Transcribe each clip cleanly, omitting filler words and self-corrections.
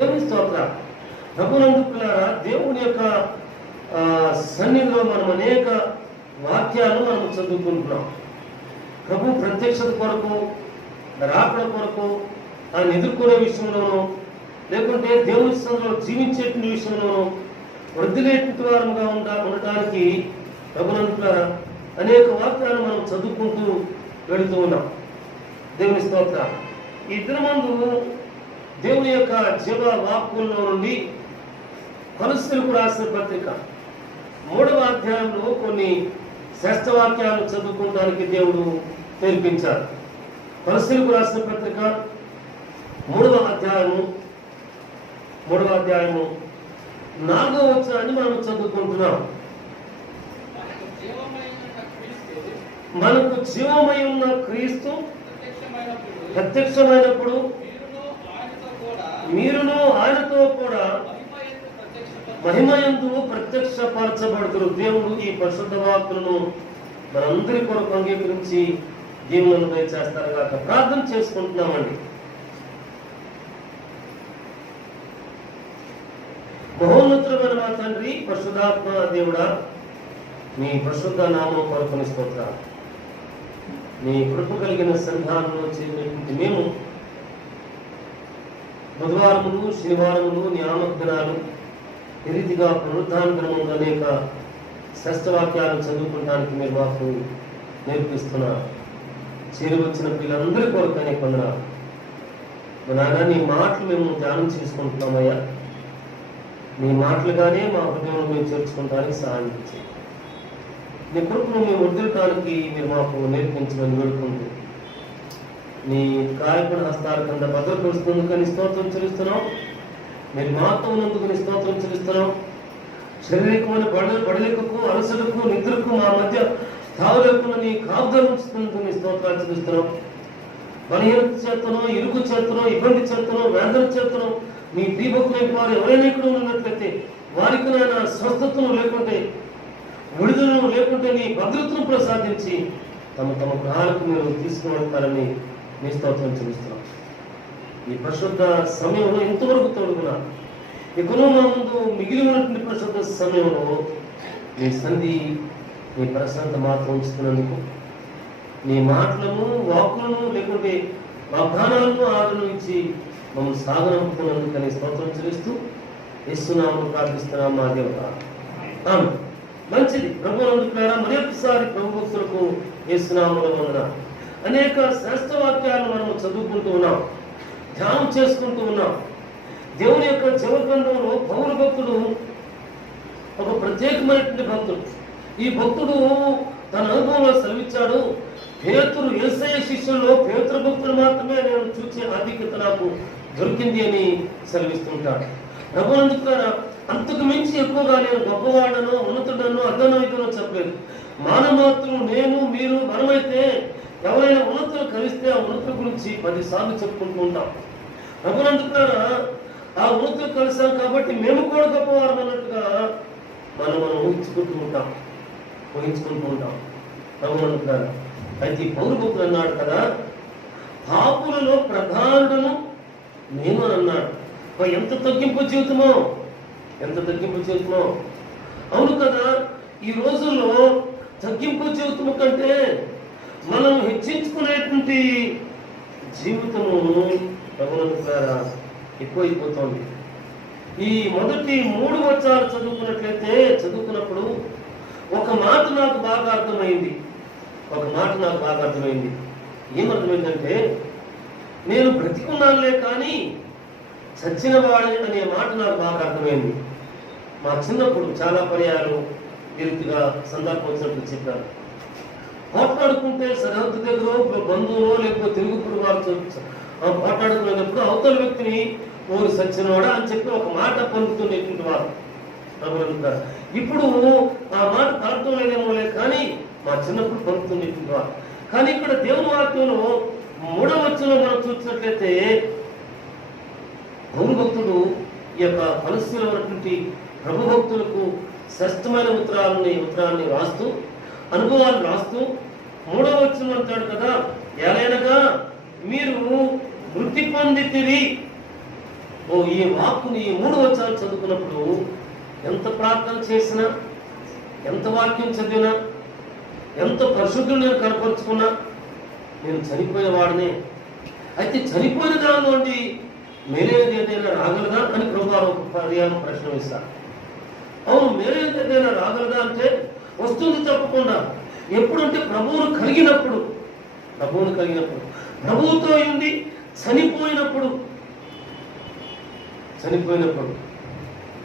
దేవుని స్తోత్రం. ప్రభునందుకులారా, దేవుని యొక్క సన్నిధిలో మనం అనేక వాక్యాలు మనం చదువుకుంటున్నాం. ప్రభు ప్రత్యక్షత కొరకు, రాకడ కొరకు, ఆయన ఎదుర్కొనే విషయంలోనూ, లేకుంటే దేవుని స్థలంలో జీవించే విషయంలోనూ వృద్ధిలేటి వారంగా ఉండటానికి ప్రభునందుకులారా అనేక వాక్యాలు మనం చదువుకుంటూ వెళుతూ ఉన్నాం. దేవుని స్తోత్రం. ఈ దినమందు దేవుని యొక్క జీవ వాక్కుల్లో నుండి కొలస్సీలకు రాసిన పత్రిక 3వ అధ్యాయంలో కొన్ని శ్రేష్టవాక్యాలు చదువుకోవడానికి దేవుడు నేర్పించారు. కొలస్సీలకు రాసిన పత్రిక 3వ అధ్యాయము 4వ వచనాన్ని మనం చదువుకుంటున్నాం. మనకు జీవమై ఉన్న క్రీస్తు ప్రత్యక్షమైనప్పుడు మీరును ఆయనతో కూడా మహిమయందు ప్రత్యక్షపరచబడుతురు. దేవుడు ఈ పరిశుద్ధ వాక్కులను మనందరి కొరకు అంగీకరించి దీవులను దయచేస్తారు కాక. ప్రార్థన చేసుకుంటున్నామండి. మహోన్నతుడైన మా తండ్రి, పరిశుద్ధాత్మ దేవుడా, మీ పరిశుద్ధ నామం కొరకు స్తోత్రాలు. మీ కృప కలిగిన సంఘాలలో చేరినటువంటి మేము బుధవారములు, శనివారములు, జ్ఞానదినాలు ఈ రీతిగా పునరుద్ధాన అనేక శ్రేష్టవాక్యాలు చదువుకోవడానికి మీరు మాకు నేర్పిస్తున్నారు. చేరి వచ్చిన పిల్లలందరి కొరకు అనేక వందనాలు. నాయన, నీ మాటలు మేము ధ్యానం చేసుకుంటున్నామయ్యా. నీ మాటలుగానే మా హృదయంలో మేము చేర్చుకోవడానికి సహాయం చేయండి. నీ కృపను మేము వదిలటానికి మీరు మాకు నేర్పించమని వేడుకుంటూ నీ కార్యక్రమ హస్తాల కింద భద్రపరుస్తున్నందుకు నీ స్తోత్రం చెల్లిస్తున్నాం. మీరు మాతో ఉన్నందుకు నీ స్తోత్రం చెల్లిస్తున్నాం. శారీరకమైన బడలికకు, అలసలకు, నిద్రకు మా మధ్య తావులేకుండా నీ కాపుదల ఉంచుతున్నందుకు నీ స్తోత్రాలు చెల్లిస్తున్నాం. బలహీనత చేతనో, ఇరుకు చేతనో, ఇబ్బంది చేతనో, వేదన చేతనో నీ దీపకులైన వారు ఎవరైనా ఇక్కడ ఉన్నట్లయితే వారికి నాయన స్వస్థతను లేకుంటే, విడుదలను లేకుంటే నీ భద్రతను ప్రసాదించి తమ ప్రాణాలకు మీరు తీసుకువెళ్తారని నీ స్తోత్రం చెల్లిస్తున్నాం. ఈ పరిశుద్ధ సమయంలో ఇంతవరకు తోడుకున్నా ఎక్కడో మా ముందు మిగిలి ఉన్నటువంటి పరిశుద్ధ సమయంలో నీ సంధి, నీ ప్రశాంత మాత్రం ఉంచుతున్నందుకు, నీ మాటలను, వాక్కులను లేకుంటే వాగ్దానాలను ఆదరణ ఇచ్చి మమ్మల్ని సాగనంపుతున్నందుకు అని స్తోత్రం చెల్లిస్తూ యేసునామములో ప్రార్థిస్తున్నాం మా దేవత. ఆమేన్. మంచిది. ప్రభు అందుకున్నారా, మరి ఒకసారి ప్రభు భక్తులకు యేసునామములో వందనాలు. అనేక శ్రేష్ఠ వాక్యాలు మనం చదువుకుంటూ ఉన్నాం, ధ్యానం చేసుకుంటూ ఉన్నాం. దేవుని యొక్క జీవ గ్రంథంలో పౌలు భక్తుడు ఒక ప్రత్యేకమైనటువంటి భక్తుడు. ఈ భక్తుడు తన అనుభవంలో సెలవిచ్చాడు, పేతురు యేసయ్య శిష్యుల్లో పేతురు భక్తులు మాత్రమే నేను చూసే ఆధిక్యత నాకు దొరికింది అని సెలవిస్తుంటాడు. ప్రభునందుకున్నారా, అంతకు మించి ఎక్కువగా నేను గొప్పవాడనో, ఉన్నతుడనో, అదనో ఇదనో చెప్పలేదు. మానమాత్రులు నేను, మీరు, మనమైతే ఎవరైనా ఉన్నతులు కలిస్తే ఆ ఉన్నతుల గురించి 10 సార్లు చెప్పుకుంటూ ఉంటాం. ప్రభునందుకున్నారా, ఆ ఉన్నతులు కలిసాం కాబట్టి మేము కూడా గొప్పవారం అన్నట్టుగా మనం ఊహించుకుంటూ ఉంటాం. ప్రభునందుకున్నారా, అయితే పౌరు భక్తులు అన్నాడు కదా, పాపులలో ప్రధానుడను నేను అని అన్నాడు. ఎంత తగ్గింపు జీవితమో, ఎంత తగ్గింపు జీవితమో. అవును కదా, ఈ రోజుల్లో తగ్గింపు జీవితము కంటే మనం హెచ్చించుకునేటువంటి జీవితము ప్రభునందుకున్నారా ఎక్కువైపోతుంది. ఈ మొదటి 3 వచనాలు చదువుకున్నప్పుడు ఒక మాట నాకు బాగా అర్థమైంది. ఏమర్థమైందంటే, నేను బ్రతికున్నానులే కానీ చచ్చిన వాడే అనే మాట నాకు బాగా అర్థమైంది. మా చిన్నప్పుడు చాలా పర్యాలు ఈ రీతిగా సందర్భం వచ్చినప్పుడు చెప్పారు. పోట్లాడుకుంటే సరిహద్దు దగ్గర బంధువులో లేకపోతే తిరుగుపుడు వారు పోట్లాడుకునేటప్పుడు అవతల వ్యక్తిని ఊరు సచ్చినవాడా అని చెప్పి ఒక మాట పలుకుతున్నటువంటి వారు ప్రభుత్వారు. ఇప్పుడు ఆ మాట పలకటం లేదేమోలే కానీ మా చిన్నప్పుడు పలుకుతున్నటువంటి వారు. కానీ ఇక్కడ దేవుని వాక్యంలో 3వ వచనంలో మనం చూసినట్లయితే పౌరు భక్తుడు ఈ యొక్క మనస్సులో ఉన్నటువంటి ప్రభు భక్తులకు శ్రేష్టమైన ఉత్తరాన్ని రాస్తూ, అనుభవాలు రాస్తూ 3వ వచనం అంటాడు కదా, ఎలైనగా మీరు మృతి పొందితిరి, ఈ వాక్కుని ఈ 3 వచనాలు చదువుకున్నప్పుడు ఎంత ప్రార్థన చేసినా, ఎంత వాక్యం చదివినా, ఎంత పరిశుద్ధులు నేను కనపరుచుకున్నా నేను చనిపోయిన వాడినే. అయితే చనిపోయిన దాని నుండి మేలేది ఏదైనా రాగలదా అని ప్రభువారు ఒక పర్యాయం ప్రశ్న వేస్తారు. అవును, మేలేది ఏదైనా రాగలదా అంటే వస్తుంది తప్పకుండా. ఎప్పుడంటే ప్రభువును కలిగినప్పుడు, ప్రభువుతో ఉంది చనిపోయినప్పుడు.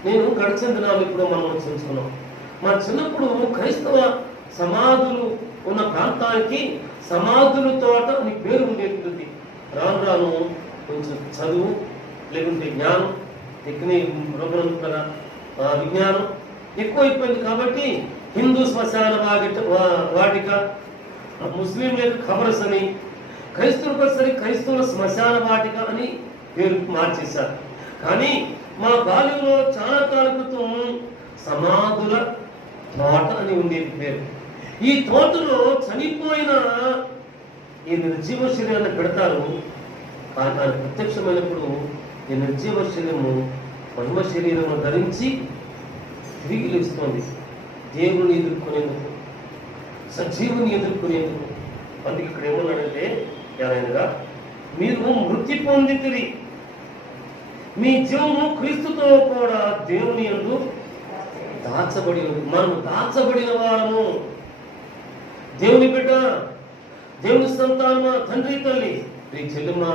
నేను గడిచిన దినాలు ఇప్పుడు మనం చూసుకున్నాం. మా చిన్నప్పుడు క్రైస్తవ సమాధులు ఉన్న ప్రాంతానికి సమాధుల తోట అని పేరు ఉండేటువంటి. రాను రాను కొంచెం చదువు, లేకుంటే జ్ఞానం, విజ్ఞానం ఎక్కువైపోయింది కాబట్టి హిందూ శ్మశాన వాటిక, ముస్లింలకు ఖబర్స్ అని, క్రైస్తవులకు వచ్చేసరి క్రైస్తవుల శ్మశాన వాటిక అని పేరు మార్చేశారు. కానీ మా బాల్యంలో చాలా కాలం క్రితం సమాధుల తోట అని ఉండేది పేరు. ఈ తోటలో చనిపోయిన ఈ నిర్జీవ శరీరాన్ని పెడతారు. ఆయన ప్రత్యక్షమైనప్పుడు ఈ నిర్జీవ శరీరము మహిమ శరీరము ధరించి తిరిగి లేస్తుంది దేవుని ఎదుర్కొనేందుకు, సజీవుని ఎదుర్కొనేందుకు. అందుకే ఇక్కడ ఏమన్నాడంటే, ఎవరైనా మీరు మృతి పొందితిరి, మీ జీవము క్రీస్తుతో కూడా దేవుని యందు దాచబడి ఉంది. మనం దాచబడిన వారము. దేవుని బిడ్డ, దేవుని సంతానమా, తండ్రి తల్లి, ఈ చెల్లెమ్మ,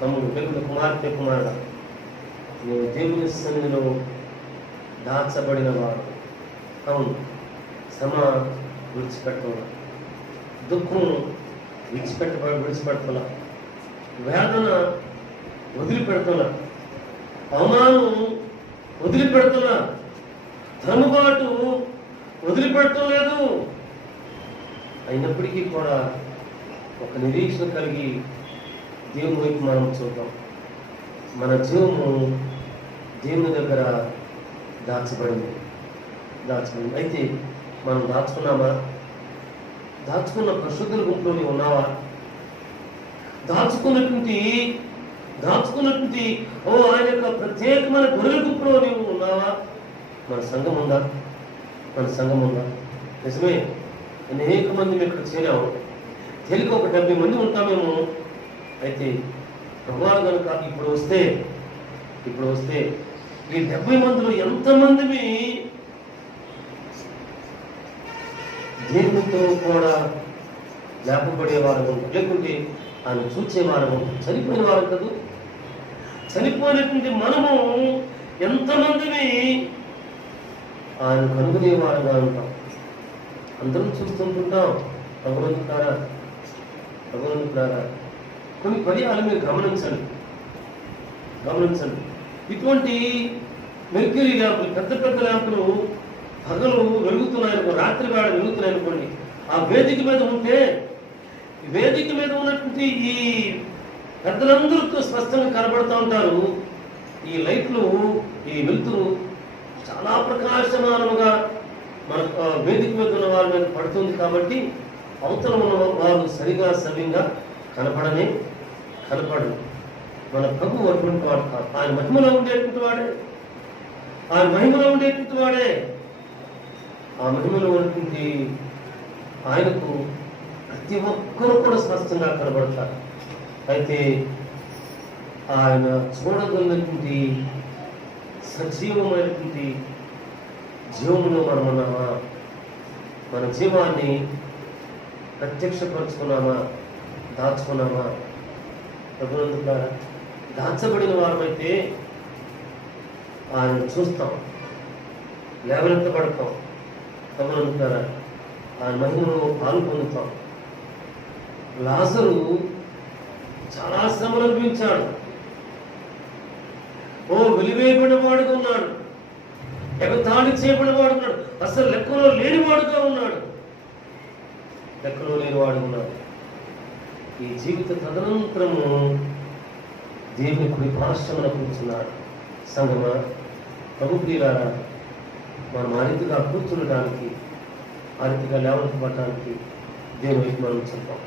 తమ్ముడు, లేకుంటే కుమార్తె, కుమారుడు, నేను దేవుని సన్నిధిలో దాచబడిన వారు. అవును, శ్రమ విడిచిపెట్టుకున్నా, దుఃఖం విడిచిపెడుతున్నా, వేదన వదిలిపెడుతున్నా, అవమానం వదిలిపెడుతున్నా, ధనుబాటు వదిలిపెట్టలేదు. అయినప్పటికీ కూడా ఒక నిరీక్షణ కలిగి దేవుని వైపు మనం చూద్దాం. మన జీవము దేవుని దగ్గర దాచబడింది. అయితే మనం దాచుకున్నామా? దాచుకున్న పరిశుద్ధుల గుంపులోని ఉన్నావా? దాచుకున్నటువంటి ఆయన యొక్క ప్రత్యేకమైన గొర్రెల గుంపులో నీవు ఉన్నావా? మన సంఘం ఉందా? నిజమే, అనేక మంది మేము ఇక్కడ చేరాము. తెలియక ఒక 70 మంది ఉంటామేమో. అయితే ప్రభువారు కనుక ఇప్పుడు వస్తే ఈ 70 మందిలో ఎంతమంది దేవునితో కూడా లేపబడేవారు, లేకుంటే ఆయన చూచేవారము, చనిపోయిన వారు కదా. చనిపోయినటువంటి మనము ఎంతమందిని ఆయన కనుగొనేవారుగా ఉంటాం. అందరం చూస్తుంటుంటాం. భగవంతుడారా, కొన్ని పర్యాలు మీరు గమనించండి. ఇటువంటి మెర్క్యూరీ ల్యాంపులు, పెద్ద ల్యాంపులు పగలు వెలుగుతున్నాయనుకో, రాత్రి వేళ వెలుగుతున్నాయనుకోండి. ఆ వేదిక మీద ఉంటే, వేదిక మీద ఉన్నటువంటి ఈ పెద్దలందరితో స్పష్టంగా కనబడుతూ ఉంటారు. ఈ లైట్లు, ఈ వెలుతురు చాలా ప్రకాశమానముగా మన వేదిక మీద ఉన్న వారి మీద పడుతుంది. కాబట్టి అవతల ఉన్న వారు సవ్యంగా కనపడరు. మన ప్రభు అటువంటి వాడు కాదు. ఆయన మహిమలో ఉండేటువంటి వాడే. ఆ మహిమలో ఉన్నటువంటి ఆయనకు ప్రతి ఒక్కరు కూడా స్పష్టంగా కనబడతారు. అయితే ఆయన చూడగలిగినటువంటి సజీవమైనటువంటి జీవములో మనం ఉన్నామా? మన జీవాన్ని ప్రత్యక్షపరుచుకున్నామా? దాచుకున్నామా? ప్రభువునందు దాచబడిన వారమైతే ఆయన చూస్తాం, లేవనెత్తబడతాం. ప్రభువునందు ఆయన మహిమలో పాలు పొందుతాం. లాజరు చాలా శ్రమలు అనిపించాడు. వెలివేయబడినవాడుగా ఉన్నాడు, ఎగతాళి చేయబడినవాడు ఉన్నాడు, అసలు లెక్కలో లేనివాడుగా ఉన్నాడు. ఈ జీవిత తదనంతరము దేవుని కుడి పార్శ్వమున కూర్చున్నాడు. సంగమా, ప్రభు ప్రియులారా, మనం ఆ రీతిగా కూర్చునడానికి, ఆ రీతిగా లేవనెత్తబడటానికి దేవుని వైపు మనం చెప్పాం.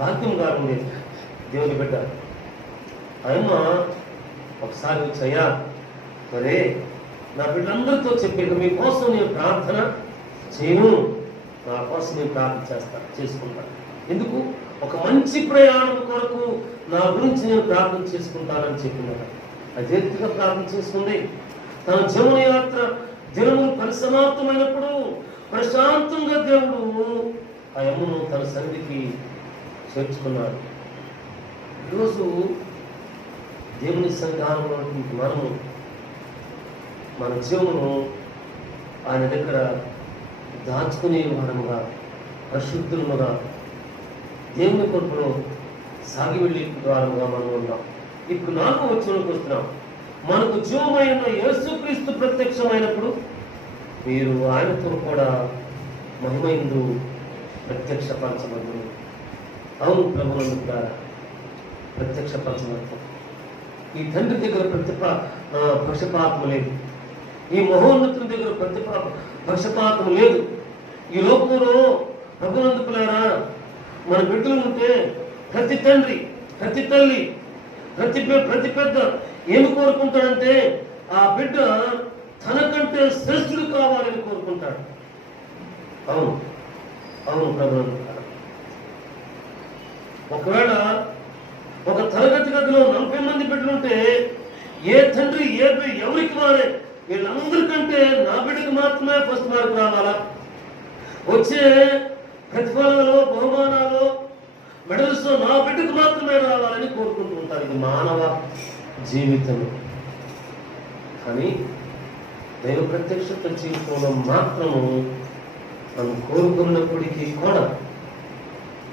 భాగ్యం కాకుండా దేవుని బిడ్డ ఆయమ్మ ఒకసారి వచ్చాయా, మరే నా బిడ్డలందరితో చెప్పాక మీకోసం నేను ప్రార్థన చేయను, నా కోసం నేను ప్రార్థన చేసుకుంటాను. ఎందుకు? ఒక మంచి ప్రయాణం కొరకు నా గురించి నేను ప్రార్థన చేసుకుంటానని చెప్పినాడు. అదే రీతిగా ప్రార్థన చేసుకుంది. తన జీవన యాత్ర దినములు పరిసమాప్తమైనప్పుడు ప్రశాంతంగా దేవుడు ఆ యమ్మును తన సన్నిధికి చేర్చుకున్నాడు. ఈరోజు దేవుని సన్నిధానంలో మనము మన జీవనము ఆయన దగ్గర దాచుకునే వారముగా, పరిశుద్ధులుగా, దేవుని కొరకులో సాగి వెళ్ళే ద్వారముగా మనం ఉన్నాం. ఇప్పుడు 4వ వచనంలోకి వస్తున్నాం. మనకు జీవమైన యేసుక్రీస్తు ప్రత్యక్షమైనప్పుడు మీరు ఆయనతో కూడా మహిమయందు ప్రత్యక్షపరచబడును. అవును ప్రభువునందు ద్వారా ప్రత్యక్షపరచబడతాం. ఈ తండ్రి దగ్గర పక్షపాతం లేదు, ఈ మహోన్నతుని దగ్గర పక్షపాతం లేదు. ఈ లోకంలో ప్రభునందుకులారా మన బిడ్డలు ఉంటే ప్రతి తండ్రి, ప్రతి తల్లి, ప్రతి పెద్ద ఏమి కోరుకుంటాడంటే ఆ బిడ్డ తనకంటే శ్రేష్ఠుడు కావాలని కోరుకుంటాడు. అవును అవును ప్రభునందుకులారా. ఒకవేళ ఒక తరగతి గదిలో 40 మంది బిడ్డలుంటే ఏ తండ్రి ఎవరికి వారే వీళ్ళందరికంటే నా బిడ్డకు మాత్రమే ఫస్ట్ మార్క్ రావాలా, వచ్చే ప్రతిఫలాలు, బహుమానాలు, మెడల్స్ నా బిడ్డకు మాత్రమే రావాలని కోరుకుంటూ ఉంటారు. ఇది మానవ జీవితం. కానీ దైవ ప్రత్యక్షత జీవితంలో మాత్రము మనం కోరుకున్నప్పటికీ కూడా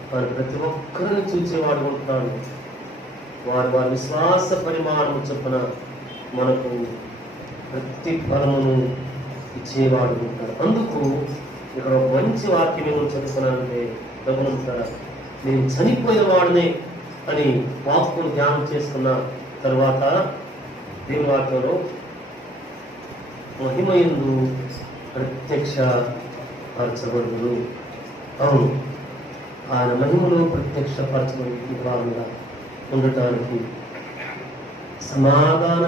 వారు ప్రతి ఒక్కరిని చూసేవాడు ఉంటున్నాడు. వారి విశ్వాస పరిమాణం చొప్పున మనకు ప్రతి ఫలమును ఇచ్చేవాడు ఉంటాడు. అందుకు ఇక్కడ ఒక మంచి వాక్యం ఏమో చెప్తున్నానంటే, ప్రభునంటారా నేను చనిపోయిన వాడినే అని వాక్కును ధ్యానం చేసుకున్న తర్వాత దేవుని వాక్యంలో మహిమయందు ప్రత్యక్ష పరచబడును. అవును, ఆయన మహిమలో ప్రత్యక్షపరచబడి వారంగా ఉండటానికి సమాధాన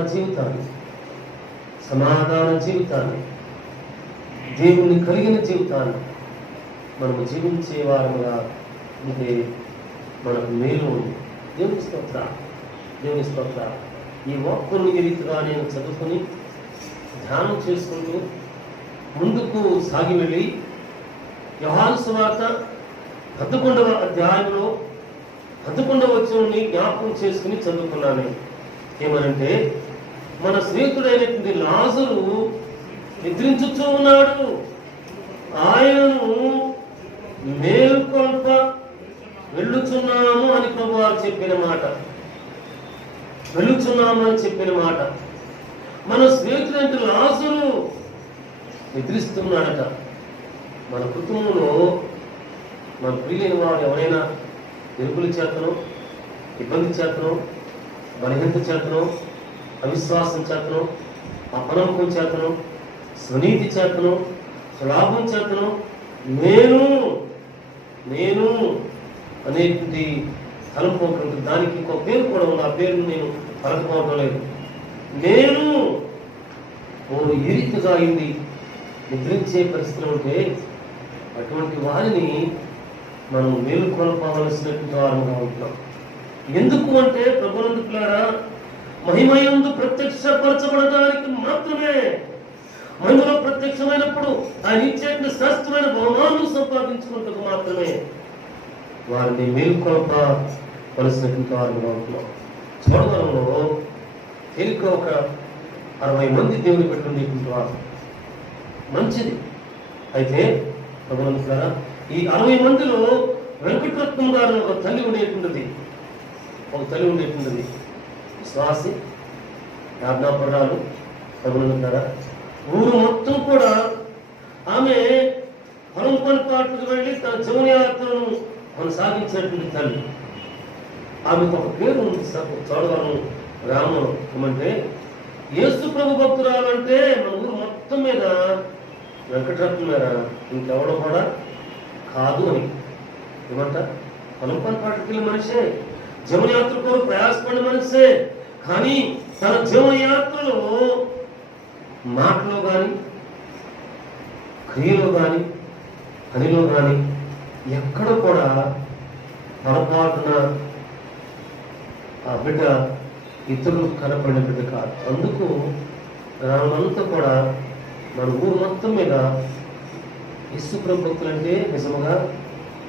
జీవితాన్ని దేవుని కలిగిన జీవితాన్ని మనము జీవించే వారముగా ఉంటే మనకు మేలు ఉంది. దేవుని స్తోత్ర. ఈ వాక్కును ఈ రీతిగా నేను చదువుకొని ధ్యానం చేసుకుంటూ ముందుకు సాగి వెళ్ళి యోహాను సువార్త 11వ అధ్యాయంలో 11వ వచనాన్ని జ్ఞాపకం చేసుకుని చదువుకున్నాను. ఏమనంటే, మన స్నేహితుడైనటువంటి లాజరు నిద్రించుతూ ఉన్నాడు, ఆయనను మేల్కొల్ప వెళ్ళుచున్నాము అని ప్రభువారు చెప్పిన మాట. మన స్నేహితుడైన లాజరు నిద్రిస్తున్నాడట. మన కుటుంబంలో మన ప్రియులైన వాడు ఎవరైనా ఎరుపుల చేతనో, ఇబ్బంది చేతనో, బలహీనత చేతనో, అవిశ్వాసం చేతనో, అపనమ్మకం చేతనో, స్వనీతి చేతనో, స్వలాభం చేతనో నేను అనేటువంటి తలంపు ఉంటుంది. దానికి ఇంకో పేరు కూడా ఉంది. ఆ పేరును నేను పలకపోవడం లేదు. నేను ఈ రీతిగా అయింది నిద్రించే పరిస్థితులు ఉంటే అటువంటి వారిని మనం మేలుకొల్పవలసినటువంటి వారంగా ఉంటున్నాం. ఎందుకు అంటే ప్రభునందుకులారా మహిమయందు ప్రత్యక్షపరచబడడానికి మాత్రమే, మహిమలో ప్రత్యక్షమైనప్పుడు ఆయన ఇచ్చేటువంటి శ్రేష్టమైన బహుమానం సంపాదించుకుంటకు మాత్రమే వారిని మేలుకొల్పవలసినటువంటి వారంగా ఉంటున్నాం. చోడవరంలో తేలిక ఒక 60 మంది దేవుని పెట్టుకునేటువంటి వారు మంచిది. అయితే ప్రభునందుకులారా ఈ 60 మందిలో వెంకటరత్నం గారు ఒక తల్లి ఉండేటువంటిది, విశ్వాసి, యాజ్ఞాపరాలు. ప్రభునందుకులారా ఊరు మొత్తం కూడా ఆమె పొలం పనిపాట్లకు వెళ్ళి తన జీవనయాత్రను కొనసాగించినటువంటి తల్లి. ఆమెకు ఒక పేరు ఉంది చోడవరం గ్రామంలో. ఏమంటే యేసు ప్రభు భక్తురాలంటే మన ఊరు మొత్తం మీద వెంకటరత్నం మీద ఇంకెవడో కూడా కాదు అని. ఏమంట పొలం పనిపాట్లకి వెళ్ళిన మనిషే, జీవనయాత్ర కోరు ప్రయాసపడిన మనిషే, కానీ తన జీవనయాత్రలో మాటలో కానీ, క్రియలో కానీ, పనిలో కానీ ఎక్కడ కూడా పొరపాటున ఆ బిడ్డ ఇతరులు కనపడిన బిడ్డ కాదు. అందుకు గ్రామమంతా కూడా మన ఊరు మొత్తం మీద యేసుప్రభు భక్తులంటే నిజముగా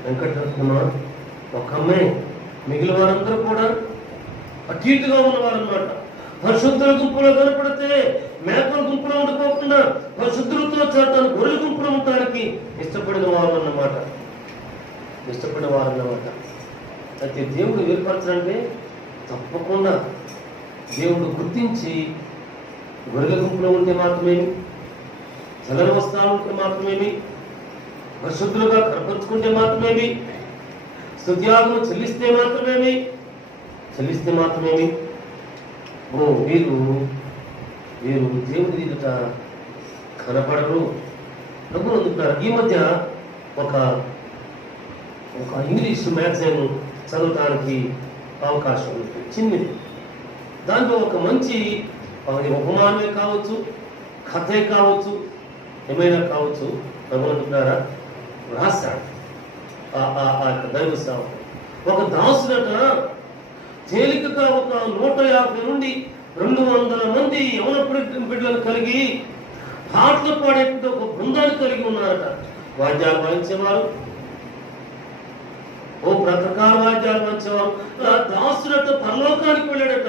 వెంకటరత్నమ ఒక అమ్మాయి, మిగిలిన వారందరూ కూడా అటు ఇటుగా ఉన్నవారు అన్నమాట. పరిశుద్ధుల గుంపులో కనపడితే మేకల గుంపులో ఉండిపోకుండా పరిశుద్ధులతో చేరటానికి గొర్రెల గుంపులో ఉండటానికి ఇష్టపడిన వారు అన్నమాట. అయితే దేవుడు ఏర్పరచాలంటే తప్పకుండా దేవుడు గుర్తించి గొర్రెల గుంపులో ఉంటే మాత్రమేమి, చల్లని వస్త్రాలు ఉంటే మాత్రమేమి, పరిశుద్ధులుగా కనపరుచుకుంటే మాత్రమేమి, స్తుత్యాగము చెల్లిస్తే మాత్రమేమి వీరు దేవుడి ఎదుట కనపడరు. ప్రభు అందుకున్నారు. ఈ మధ్య ఒక ఇంగ్లీష్ మ్యాగజైన్ చదవటానికి అవకాశం ఉంది, చిన్నది. దాంట్లో ఒక మంచి ఉపమానమే కావచ్చు, కథే కావచ్చు, ఏమైనా కావచ్చు, ప్రభు అందుకున్నారా రాశాడు. దైవ సేవకుడు ఒక దాసుడట తేలికగా ఒక 150 నుండి 200 మంది యవన బిడ్డలను కలిగి పాటలు పాడేటువంటి ఒక బృందాన్ని కలిగి ఉన్నారట. వాద్యాలు వాయించేవారు, రకరకాల వాద్యాలు వాయించేవారు. ఆ దాసుడట పరలోకానికి వెళ్ళాడట.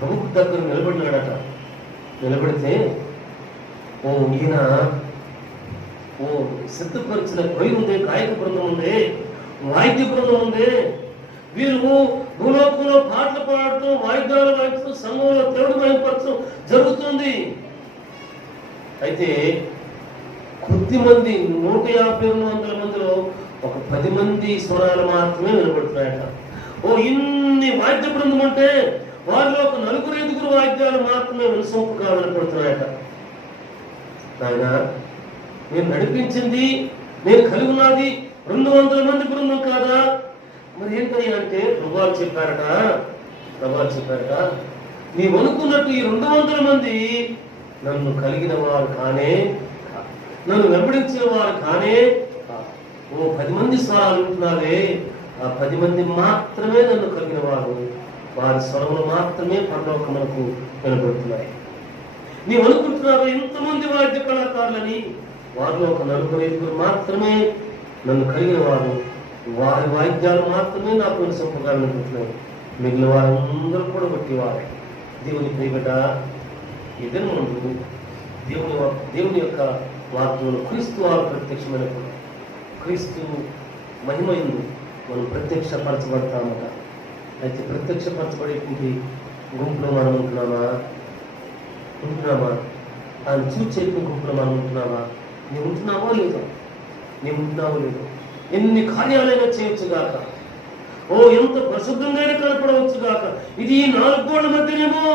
ప్రభు దగ్గర నిలబడినాడట. నిలబడితే ఈయన సిద్ధపరిచిన కొయ్యి ఉంది, గాయక బృందం ఉంది, వాయిద్య బృందం ఉంది. వీరు భూలోకంలో పాటలు పాడుతూ, వాయిద్యాలు వాయిస్తూ, సంఘంలో దేవుడు మహిమపరచడం జరుగుతుంది. అయితే కొద్ది మంది 150-200 మందిలో ఒక 10 మంది స్వరాలు మాత్రమే వినబడుతున్నాయట. ఇన్ని వాయిద్య బృందం అంటే వారిలో ఒక 4-5 వాయిద్యాలు మాత్రమే వినసొంపుగా వినపడుతున్నాయట. ఆయన నేను నడిపించింది, నేను కలిగి ఉన్నది 200 మంది బృందం కాదా? మరి ఏంటయ్యా అంటే ప్రభువారు చెప్పారట, నీవు అనుకున్నట్టు ఈ 200 మంది నన్ను కలిగిన వారు కానే, నన్ను వెంబడించిన వారు కానే. 10 మంది స్వరాలు ఉంటున్నారే, ఆ 10 మంది మాత్రమే నన్ను కలిగిన వారు, వారి స్వరములు మాత్రమే పరలోకమునకు వినబడుతున్నాయి. నీవు అనుకుంటున్నావు ఇంతమంది వాద్య కళాకారులని, వారిలో ఒక 4-5 మాత్రమే నన్ను కలిగిన వారు, వారి వాయిద్యాలు మాత్రమే నాకు వినసొంపుగా వినబడుతున్నాయి. మిగిలిన వారందరూ కూడా బట్టివారే. దేవుని ప్రియబిడ్డ, ఇద్దరు ముందు దేవుని యొక్క వాక్యంలో క్రీస్తు వారు ప్రత్యక్షమైనప్పుడు, క్రీస్తు మహిమయందు మనం ప్రత్యక్షపరచబడతామట. అయితే ప్రత్యక్షపరచబడేటువంటి గుంపులో మనం ఉంటున్నామా? ఆయన చూచేటువంటి గుంపులో మనం ఉంటున్నామా? నీవు ఉంటున్నావో లేదో? ఎన్ని కార్యాలైనా చేయొచ్చుగాక, ఎంత ప్రసిద్ధంగానే కనపడవచ్చుగాక, ఇది ఈ 4 గోడల మధ్యనేమో.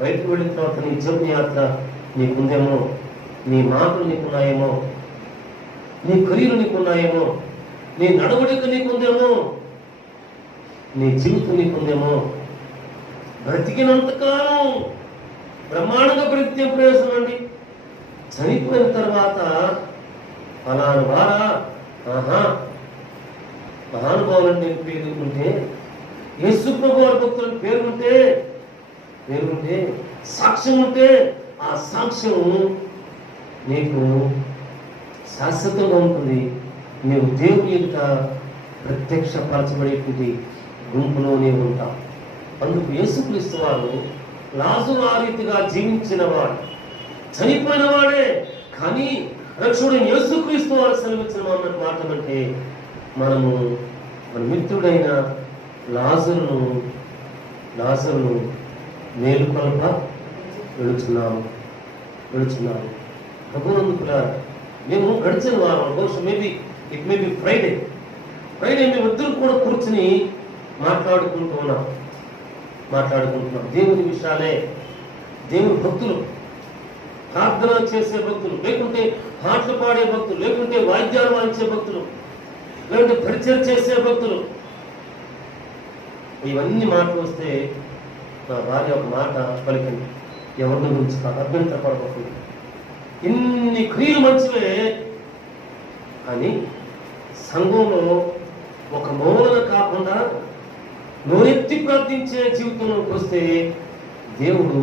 బయటకు వెళ్ళిన తర్వాత నీ జీవన యాత్ర నీకుందేమో, నీ మాటలు నీకున్నాయేమో, నీ క్రియలు నీకున్నాయేమో, నీ నడవడిక నీకుందేమో, నీ జీవితం నీకుందేమో. బ్రతికినంతకాలం బ్రహ్మాండంగా బ్రతికే ప్రయోజనం అండి. చనిపోయిన తర్వాత ఫలానా వారా మహానుభావులని పేరు ఉంటే, యేసు ప్రభు వారి భక్తుల పేరుంటే, సాక్ష్యం ఉంటే, ఆ సాక్ష్యం నీకు శాశ్వతంగా ఉంటుంది. నీవు దేవుని యొక్క ప్రత్యక్షపరచబడేటువంటి గుంపులోనే ఉంటావు. అందుకు యేసుక్రీస్తు వారు లాజరు ఆ రీతిగా జీవించిన వాడు, చనిపోయిన వాడే. కానీ రక్షకుడైన యేసుక్రీస్తు వారు సెలవిచ్చిన మాట అంటే మనము మన మిత్రుడైన లాజరును మేలుకొల్ప వెళుచున్నాము. ప్రభునందుకులారా, మేము గడిచిన వారం, బహుశా ఇట్ మే బి ఫ్రైడే మేమిద్దరు కూడా కూర్చుని మాట్లాడుకుంటున్నాం. దేవుని విషయాలే. దేవుని భక్తులు, ప్రార్థన చేసే భక్తులు, లేకుంటే పాటలు పాడే భక్తులు, లేకుంటే వాయిద్యాలు వాయించే భక్తులు, లేకుంటే పరిచయం చేసే భక్తులు, ఇవన్నీ మాటలు వస్తే నా భార్య ఒక మాట పలికింది, ఎవరిని గురించి కాదు, అభ్యంతరపడకుండా, ఇన్ని క్రియలు మంచివే అని సంఘంలో ఒక మూలన కాకుండా నోరెత్తి ప్రార్థించే జీవితంలోకి వస్తే దేవుడు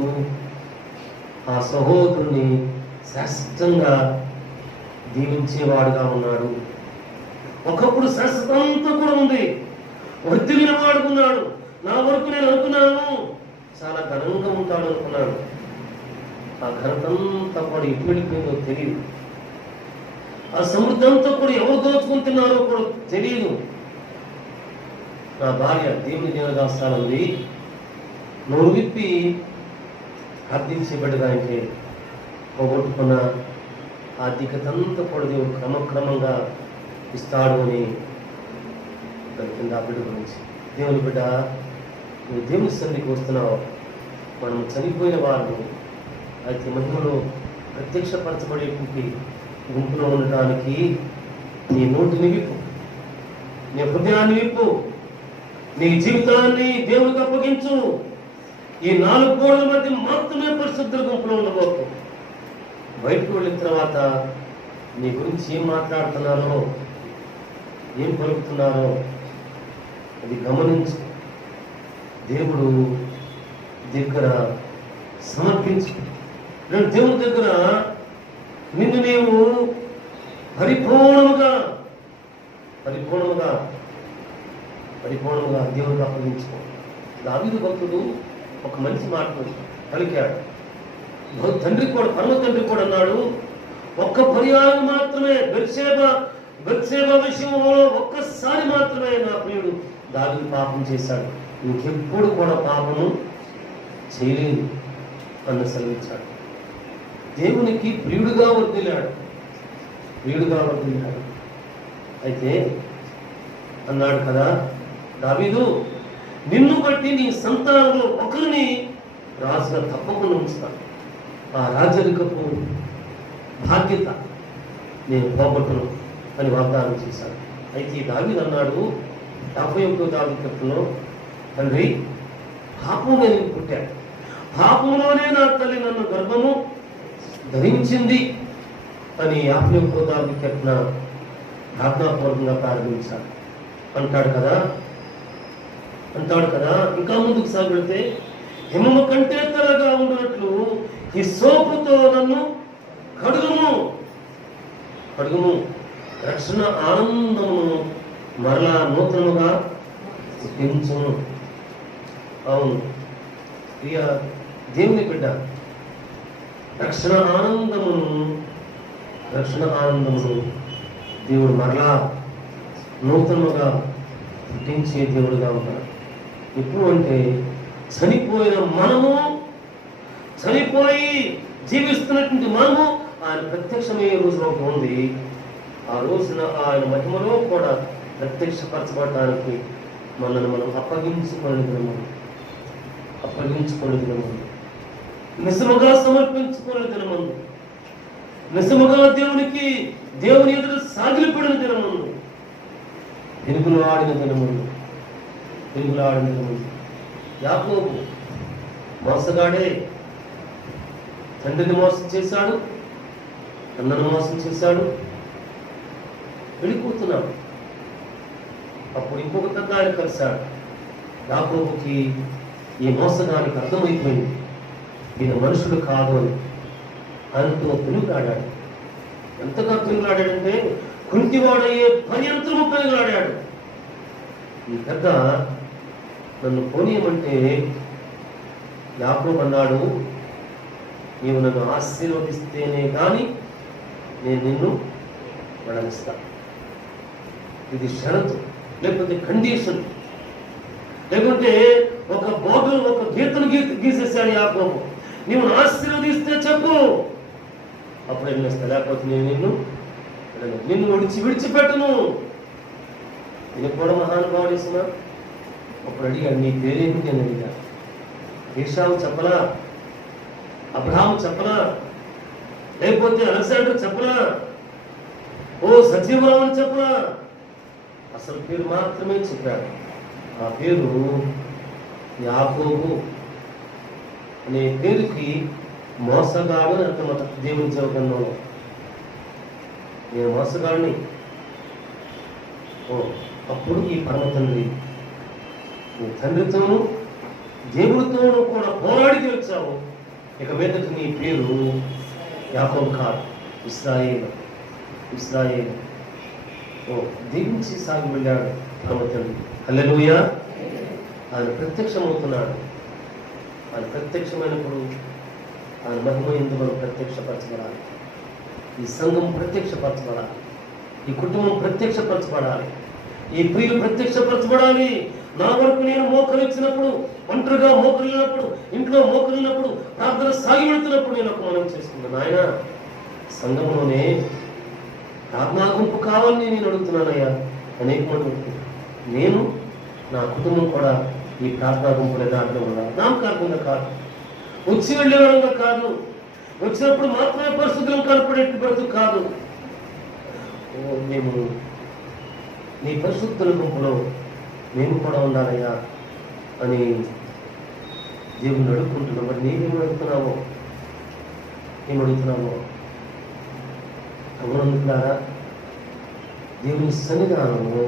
ఆ సహోదరుని శాశ్వతంగా దీవించేవాడుగా ఉన్నాడు. ఒకప్పుడు శాశ్వతంతో కూడా ఉంది, వర్తిలిన వాడుకున్నాడు. నా వరకు నేను అనుకున్నాను చాలా ఘనంగా ఉంటాడు అనుకున్నాడు. ఆ ఘనతంతా కూడా ఎటు వెళ్ళిపోయిందో తెలియదు. ఆ సమృద్ధంతో కూడా ఎవరు దోచుకుంటున్నారో కూడా తెలియదు. నా భార్య దేవుని దీనదాస్తానుంది, నోరు విప్పి ప్రార్థించే బిడ్డగా అంటే పోగొట్టుకున్న ఆర్థికతంతా కూడా దేవుడు క్రమక్రమంగా ఇస్తాడు అని కింద ఆ బిడ్డ గురించి. దేవుని బిడ్డ, నువ్వు దేవుని సన్నిధికి వస్తున్నావు. మనం చనిపోయిన వారు అయితే మహిమలో ప్రత్యక్షపరచబడేటువంటి గుంపులో ఉండటానికి నీ నోటిని విప్పు, నీ హృదయాన్ని విప్పు, నీ జీవితాన్ని దేవునికి అప్పగించు. ఈ 4 గోడల మధ్య మాత్రమే పరిశుద్ధ గుంపులో ఉండబోతు. బయటకు వెళ్ళిన తర్వాత నీ గురించి ఏం మాట్లాడుతున్నారో, ఏం పలుకుతున్నారో అది గమనించు. దేవుడు దగ్గర సమర్పించు. నేను దేవుడి దగ్గర నిన్ను నీవు పరిపూర్ణముగా దేవుడికి అప్పగించుకో. దావీదు భక్తుడు ఒక మంచి మాట పలికాడు. తండ్రి కూడా, పరమ తండ్రి కూడా అన్నాడు, ఒక్క పర్యాయం మాత్రమే బెత్షెబా విషయంలో ఒక్కసారి మాత్రమే నా ప్రియుడు దావీదు పాపం చేశాడు, ఇంకెప్పుడు కూడా పాపము చేయలేదు అన్న సెలవిచ్చాడు. దేవునికి ప్రియుడుగా వర్దిల్లాడు. అయితే అన్నాడు కదా దావీదు, నిన్ను బట్టి నీ సంతానంలో ఒకరిని రాజుగా తప్పకుండా ఉంచుతాను. ఆ రాజరికపు బాధ్యత నేను పోగొట్టును అని వాగ్దానం చేశాడు. అయితే ఈ దావీదు అన్నాడు 51వ దావీదులో, తండ్రి పాపంలో నేను పుట్టాను, పాపంలోనే నా తల్లి నన్ను గర్భము ధరించింది అని 51వ దావీదు ఆజ్ఞాపూర్వకంగా ప్రారంభించాడు. అంటాడు కదా. ఇంకా ముందుకు సాగితే, హిమము కంటే తెల్లగా ఉండినట్లు ఈ సోపుతో నన్ను కడుగుము, రక్షణ ఆనందమును మరలా నూతనముగా పుట్టించును. అవును ప్రియ దేవుని బిడ్డ, రక్షణ ఆనందమును దేవుడు మరలా నూతనముగా పుట్టించే దేవుడుగా ఉన్నాడు. ఎప్పుడు అంటే చనిపోయిన మనము, చనిపోయి జీవిస్తున్నటువంటి మనము ఆయన ప్రత్యక్షమయ్యే రోజులో ఉంది. ఆ రోజున ఆయన మహిమలో కూడా ప్రత్యక్షపరచబడటానికి మనల్ని మనం అప్పగించుకునే దినము, నిజముగా సమర్పించుకునే దినము, నిజముగా దేవుని ఎదురు సాగిలిపడిన దినము, వెలుగులు ఆడిన దినము. యాకోబు మోసగాడే, తండ్రిని మోసం చేశాడు, అన్నను మోసం చేశాడు, వెళ్ళిపోతున్నాడు. అప్పుడు ఇంకొక పెద్ద ఆయన కలిశాడు. యాకోబుకి ఈ మోసగానికి అర్థమైపోయింది, ఈయన మనుషుడు కాదు అని. ఆయనతో పెనుగులాడాడు. ఎంతగా పెనుగులాడాడంటే కుంటివాడయ్యే పర్యంతరము పెనుగులాడాడు. ఈ పెద్ద నన్ను పోనీయమంటే యాకోబు అన్నాడు, నీవు నన్ను ఆశీర్వదిస్తేనే కానీ నేను నిన్ను వెళ్ళనిస్తా. ఇది షరతు, లేకపోతే కండిషన్, లేకుంటే ఒక బోర్డు, ఒక గీతను గీసేసాడు యాకోబు. నీవు ఆశీర్వదిస్తే చెప్పు, అప్పుడు వెళ్ళిస్తా, లేకపోతే నేను నిన్ను విడిచిపెట్టను. ఇది కూడా మహానుభావుడు ఇస్తున్నా. అప్పుడు అడిగాడు, నీ పేరేమి? నేను అడిగా. ఏషావు చెప్పలా, అబ్రహాము చెప్పలా, లేకపోతే అలెగ్జాండర్ చెప్పలా, ఓ సజీవరావు అని చెప్పలా. అసలు పేరు మాత్రమే చెప్పాడు. ఆ పేరు యాకోబు అనే పేరుకి మోసగాడు అని అర్థమట దేవుని జీవగ్రంథంలో. నేను మోసగాడిని. అప్పుడు ఈ పరమ తండ్రి నీ తండ్రితోనూ దేవుడితోనూ కూడా పోరాడి గెలిచావు, ఇక మీదకి నీ పేరు యాకోబు కాదు, ఇశ్రాయేలు. ఇశ్రాయేలు దీవించి సాగి వెళ్ళాడు పరమ తండ్రి. హల్లెలూయా. ఆయన ప్రత్యక్షమవుతున్నాడు. ఆయన ప్రత్యక్షమైనప్పుడు ఆయన మహిమ ఎందుకు మనం ప్రత్యక్షపరచబడాలి. ఈ సంఘం ప్రత్యక్షపరచబడాలి, ఈ కుటుంబం ప్రత్యక్షపరచబడాలి, ఈ ప్రియులు ప్రత్యక్షపరచబడాలి. నా వరకు నేను మోకరించినప్పుడు, ఒంటరిగా మోకరిల్లినప్పుడు, ఇంట్లో మోకరిల్లినప్పుడు, ప్రార్థన సాగి వెళ్తున్నప్పుడు నేను ఒక మనం చేసుకున్నాను. ఆయన సంఘంలోనే ప్రార్థనా గుంపు కావాలని నేను అడుగుతున్నానయ్యా. అనేకమంది నేను నా కుటుంబం కూడా ఈ ప్రార్థనా గుంపులే దాంట్లో ఉండాలి. నామకార్థంగా కాదు, వచ్చి వెళ్ళేవారంగా కాదు, వచ్చినప్పుడు మాత్రమే పరిస్థితులను కనపడేట్టు బ్రతుకు కాదు. మేము నీ పరిశుద్ధుల గుంపులో మేము కూడా ఉండాలయ్యా అని దేవుని అడుగుకుంటున్నాం. మరి నీవేమి అడుగుతున్నావో, ఏమడుగుతున్నావో అమనందుకులారా దేవుని సన్నిధానము,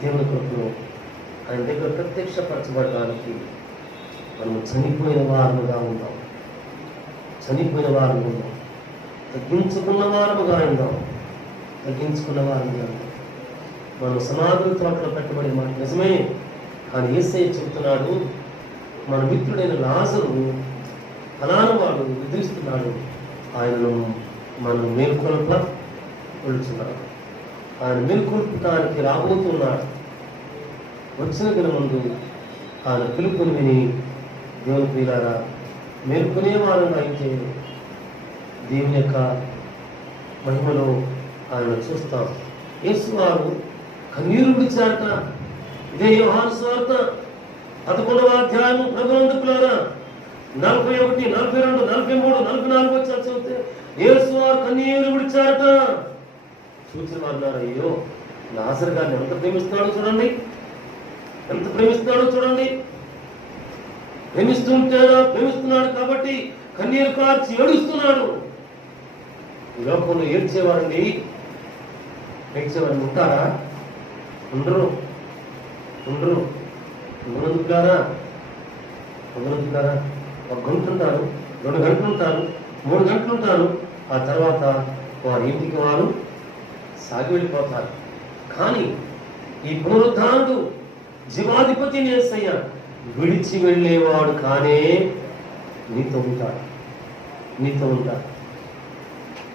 దేవుని కృపను ఆయన దగ్గర ప్రత్యక్షపరచబడడానికి మనం చనిపోయిన వారముగా ఉన్నాం. చనిపోయిన వారము ఉన్నాం. తగ్గించుకున్న వారముగా ఉన్నాం. తగ్గించుకున్న వారముగా ఉన్నాం. మనం సమాధుల తోటలో పెట్టబడే మాట నిజమే. కానీ యేసయ్య చెబుతున్నాడు, మన మిత్రుడైన లాజరు ఫలానా వాడు నిద్రిస్తున్నాడు, ఆయనను మనం మేల్కొల్ప కొలుచున్నాడు. ఆయన మేల్కొల్పడానికి రాబోతున్నాడు. వచ్చిన దిన ముందు ఆయన పిలుపుని విని దేవుని ప్రియులారా మేల్కొనే వారంగా అయితే దేవుని యొక్క మహిమలో ఆయన చూస్తాం. యేసు వారు కన్నీరు విడిచారట. ఇదే యోహాను సువార్త 11వ అధ్యాయము ప్రభునందుకులారా 41, 42, 43, 44 వచ్చి చదివితే యేసు వారు కన్నీరు విడిచారట. చూసిన వారు అయ్యో లాజరు గారిని ఎంత ప్రేమిస్తున్నాడో చూడండి, ఎంత ప్రేమిస్తున్నాడో చూడండి. ప్రేమిస్తున్నాడు కాబట్టి కన్నీరు కార్చి ఏడుస్తున్నాడు. ఈ లోకంలో ఏడ్చేవారండి, ఉంటారా? ఉండరు. ఉండనందుకులారా ఒక గంట ఉంటారు, 2 గంటలు ఉంటారు, 3 గంటలు ఉంటారు. ఆ తర్వాత వారి ఇంటికి వారు సాగి వెళ్ళిపోతారు. కానీ ఈ పునరుద్ధానుడు జీవాధిపతి యేసయ్య విడిచి వెళ్ళేవాడు కానే నీతో ఉంటాడు.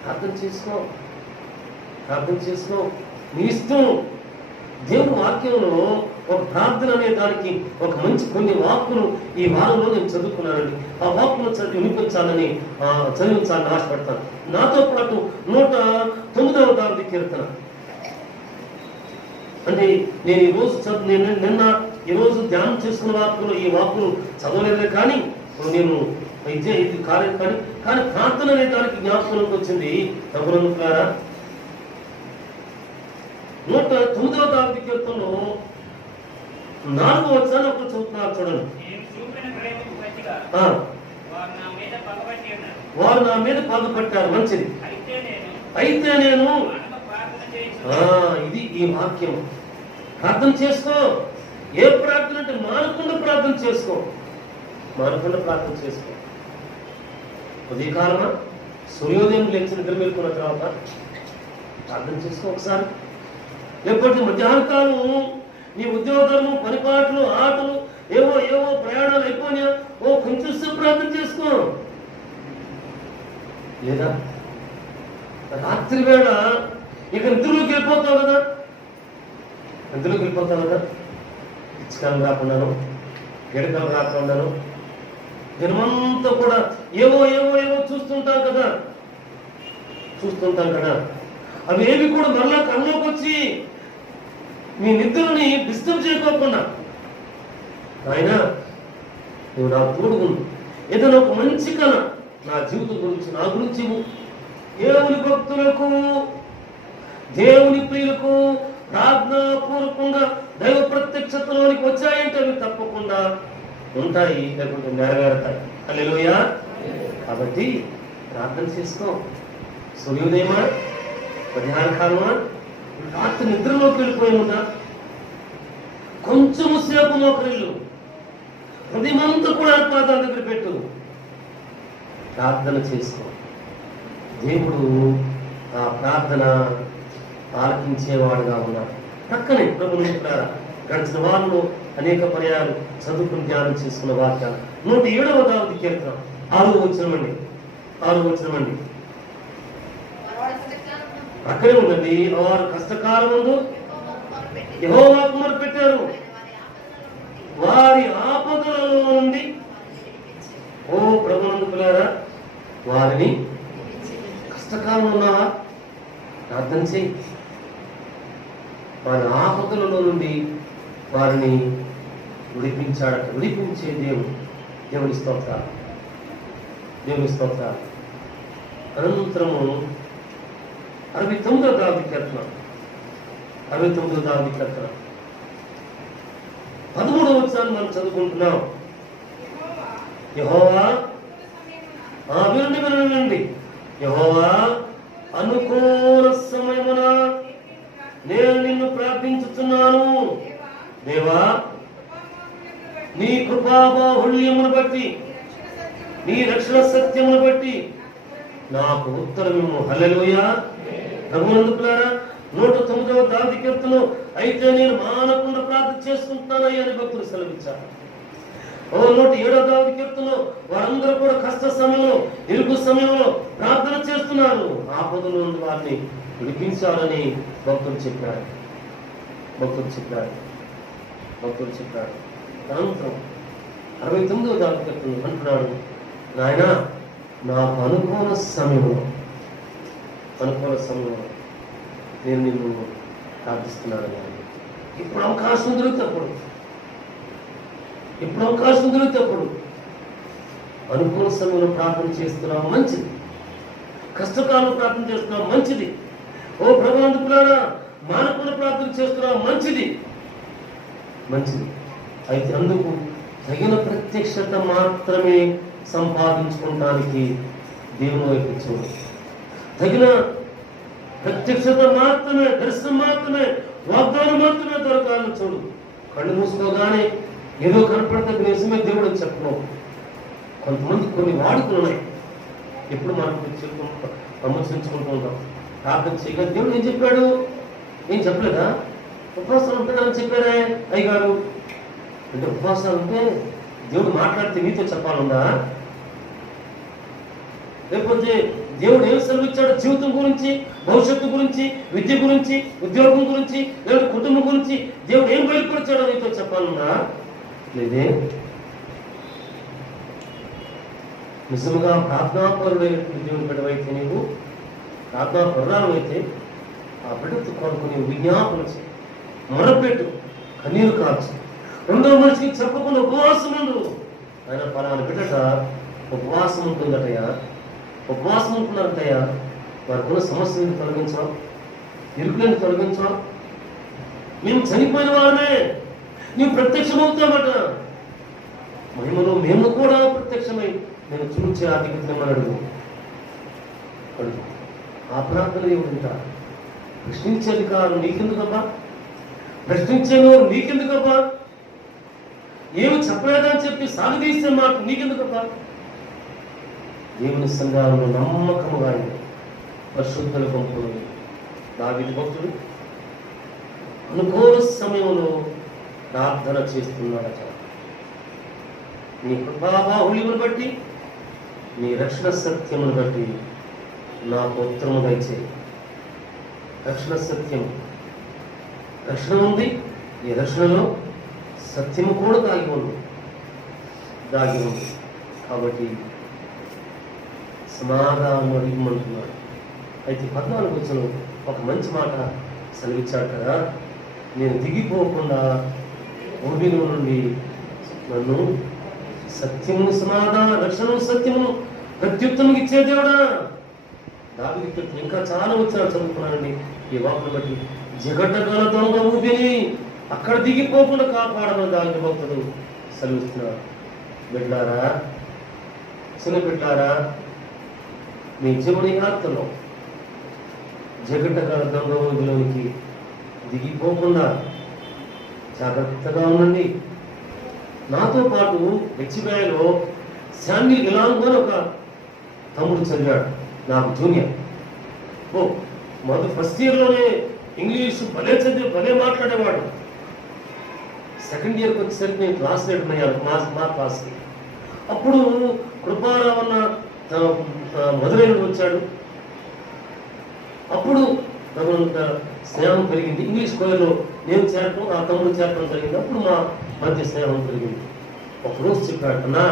ప్రార్థన చేసుకో. నీ ఇష్టం. దేవుని వాక్యంలో ఒక ప్రార్థన అనే దానికి ఒక మంచి కొన్ని వాక్కులు ఈ వారంలో నేను చదువుకున్నానండి. ఆ వాక్కులు వినిపించాలని ఆశపడతాను. నాతో పాటు 109వ దావీదు కీర్తన అంటే నేను ఈరోజు ధ్యానం చేసుకున్న వాక్కులు ఈ వాక్కులు చదవలేదే, కానీ నేను ఇది కాలేదు. కానీ ప్రార్థన అనే దానికి జ్ఞాపకంలోకి వచ్చింది. తగునందుకులారా 109వ దావీదు కీర్తనలో 4వ వచనాన్ని ఒకరు చదువుతున్నారు చూడండి. వారు నా మీద పగపట్టారు. మంచిది. అయితే నేను ఇది ఈ వాక్యం. ప్రార్థన చేసుకో. ఏ ప్రార్థన అంటే మానకుండా ప్రార్థన చేసుకో. ఉదయకాలమా సూర్యోదయం లేచిన నిద్ర మేలుకున్న తర్వాత ప్రార్థన చేసుకో ఒకసారి. లేకపోతే మధ్యాహ్న కాలం నీ ఉద్యోగాలు, పనిపాట్లు, ఆటలు, ఏవో ప్రయాణాలు అయిపోయినా కొంచెం ప్రార్థన చేసుకో. లేదా రాత్రి వేళ ఇక నిద్రలోకి వెళ్ళిపోతావు కదా, ఇచ్చకాలం రాకుండాను, గడికాలం రాకుండాను, దినమంతా కూడా ఏవో చూస్తుంటాం కదా. అవి ఏవి కూడా మరలా కళ్ళలోకి వచ్చి మీ నిద్రని డిస్టర్బ్ చేయకోకుండా ఆయన నువ్వు నా తోడుగుండు. ఏదైనా ఒక మంచి కళ నా జీవితం గురించి, నా గురించి దేవుని భక్తులకు, దేవుని ప్రియులకు ప్రార్థనాపూర్వకంగా దైవ ప్రత్యక్షతలోనికి వచ్చాయంటే అవి తప్పకుండా ఉంటాయి, లేకుంటే నెరవేరుతాయి. హల్లెలూయా. కాబట్టి ప్రార్థన చేసుకో. సూర్యోదయమా, మధ్యాహ్న కాలమా, రాత్రి నిద్రలోకి వెళ్ళిపోయి ఉందా, కొంచెము సేపు మోకరిల్లు, హృదయమంతా కూడా పాదాల దగ్గర పెట్టు, ప్రార్థన చేసుకో. దేవుడు ఆ ప్రార్థన ఆలకించేవాడుగా ఉన్నాడు. పక్కనే ప్రభుని గడిచిన వారిలో అనేక పర్యాలు చదువుకుని ధ్యానం చేసుకున్న వాక్యాలు 107వ దావీదు కీర్తన 6వ వచనమండి. అక్కడే ఉందండి. వారు కష్టకాలం ముందు యెహోవాకు మొరపెట్టారు, వారి ఆపదలలో నుండి. ఓ ప్రభునందుకులారా, వారిని కష్టకాలం ఉన్నావా, ప్రార్థన చేయి. వారి ఆపదలలో నుండి వారిని విడిపించాడట. విడిపించే దేవుని స్తోత్రాలు. అనంతరము 69వ దావీదు కీర్తన 13వ వచనాన్ని మనం చదువుకుంటున్నాం. యెహోవా, వినండి, యెహోవా అనుకూల సమయమున నేను నిన్ను ప్రార్థించుతున్నాను. దేవా, నీ కృపాబాహుళ్యమును బట్టి, నీ రక్షణ సత్యమును బట్టి నాకు ఉత్తరము. హల్లెలూయా. ప్రభునందుకులారా, 109వ దావీదు కీర్తనలో అయితే నేను మానకుండా ప్రార్థన చేసుకుంటున్నానయ్యా అని భక్తులు సెలవిచ్చారు. 107వ దావీదు కీర్తనలో వారందరూ కూడా కష్ట సమయంలో, ఇరుకు సమయంలో ప్రార్థన చేస్తున్నారు. ఆపదల నుండి వారిని విడిపించాలని భక్తులు చెప్పారు. అనంతరం 69వ దావీదు కీర్తనలో అంటున్నాడు, నాయన నాకు అనుకూల సమయంలో నేను నిన్ను ప్రార్థిస్తున్నాను. ఇప్పుడు అవకాశం దొరికితే అప్పుడు అనుకూల సమయంలో ప్రార్థన చేస్తున్నాం, మంచిది. కష్టకాలం ప్రార్థన చేస్తున్నాం, మంచిది. ఓ ప్రభునందుకులారా, మానకుండా ప్రార్థన చేస్తున్నాం, మంచిది. అయితే అందుకు తగిన ప్రత్యక్షత మాత్రమే సంపాదించుకోవడానికి దేవుని వైపు చూడు. తగిన ప్రత్యక్షత మాత్రమే, దర్శనం మాత్రమే, వాగ్దానం మాత్రమే దొరకాలని చూడు. కళ్ళు మూసుకోగానే ఏదో కనపడితే నిజమే దేవుడు అని చెప్పను. కొంతమంది కొన్ని వాడుకలు ఉన్నాయి. ఎప్పుడు మనం విమర్శించుకుంటూ ఉంటాం. ప్రార్థన చేయగా దేవుడు ఏం చెప్పాడు, ఏం చెప్పలేదా? ఉపవాసాలు ఉంటాడని చెప్పారే అయ్యగారు అంటే, ఉపవాసాలు ఉంటే దేవుడు మాట్లాడితే నీతో చెప్పాలందా? లేకపోతే దేవుడు ఏం సెలవిచ్చాడు జీవితం గురించి, భవిష్యత్తు గురించి, విద్య గురించి, ఉద్యోగం గురించి, లేదా కుటుంబం గురించి దేవుడు ఏం బయలుపరిచాడో నీతో చెప్పాలన్నా? లేదే. నిజంగా ప్రార్థనాపరుడైనటువంటి దేవుని బిడ్డవైతే, నీవు ప్రార్థనాపరురాలు అయితే ఆ బిడ్డతో కొనుక్కుని విజ్ఞాపన చేయి, మొరపెట్టు, కన్నీరు కాల్చు. రెండో మనిషికి చెప్పకుండా ఉపవాసం ఉండు. ఆయన పలానా బిడ్డట ఉపవాసం ఉంటుందటయ్యా, ఉపవాసం ఉంటున్నారటయ్యా, వారికున్న సమస్యలను తొలగించా, ఇరుకులను తొలగించా, మేము చనిపోయిన వారమే, నీవు ప్రత్యక్షమవుతామట, మహిమలో మేము కూడా ప్రత్యక్షమై నేను చూచే ఆధిక్యతమని అడుగు. ఆ ప్రార్థన ఏమిటా? ప్రశ్నించే అధికారం నీకెందుకబ్బా? ప్రశ్నించేను నీకెందుకబ్బా? ఏమి చెప్పలేదని చెప్పి సాగదీసే మాట నీకెందుకబ్బా? దేవుని సంఘాలను నమ్మకముగా పరిశుద్ధుల పంపుడు దావీదు భక్తుడు అనుకూల సమయంలో ప్రార్థన చేస్తున్నాడట. నీ కృపాబాహుళ్యమును బట్టి, నీ రక్షణ సత్యమును బట్టి నాకు ఉత్తరము దయచేయి. రక్షణ సత్యం, రక్షణ ఉంది. ఈ రక్షణలో సత్యము కూడా దాగి ఉంది. కాబట్టి సమాధానం అడిగమంటున్నాడు. అయితే 14 వచనం ఒక మంచి మాట సెలవిచ్చాడు కదా, నేను దిగిపోకుండా భూమిలో నుండి నన్ను సత్యము, సమాధాన, రక్షణ, సత్యమును ప్రత్యుత్తరం ఇచ్చే దేవుడా. దావీదు ఇంకా చాలా వచ్చారు, చదువుకున్నానండి ఈ వాక్కును బట్టి. జగట్టగల దొంగ ఊపిని అక్కడ దిగిపోకుండా కాపాడమని దావీదు భక్తుడు సెలవిస్తున్నాడు. బిడ్డలారా, చిన్న బిడ్డలారా, మీ జీవన యాత్రలో జగట్టగల గంగలోనికి దిగిపోకుండా జాగ్రత్తగా ఉండండి. నాతో పాటు హెచ్బిఐలో శామ్యుల్ ఇలాంగ్ అని ఒక తమ్ముడు చదివాడు, నాకు జూనియర్. ఫస్ట్ ఇయర్లోనే ఇంగ్లీష్ భలే చదివి భలే మాట్లాడేవాడు. సెకండ్ ఇయర్కి వచ్చేసరికి నేను క్లాస్ లీడర్ అయ్యాను మా క్లాస్కి. అప్పుడు కృపారావు అన్న మధురైన వచ్చాడు. అప్పుడు స్నేహం పెరిగింది. ఇంగ్లీష్ స్కూల్లో నేను చేరటం, ఆ తమ్ముడు చేరటం జరిగింది. అప్పుడు మా మధ్య స్నేహం పెరిగింది. ఒకరోజు చెప్పాడు, నా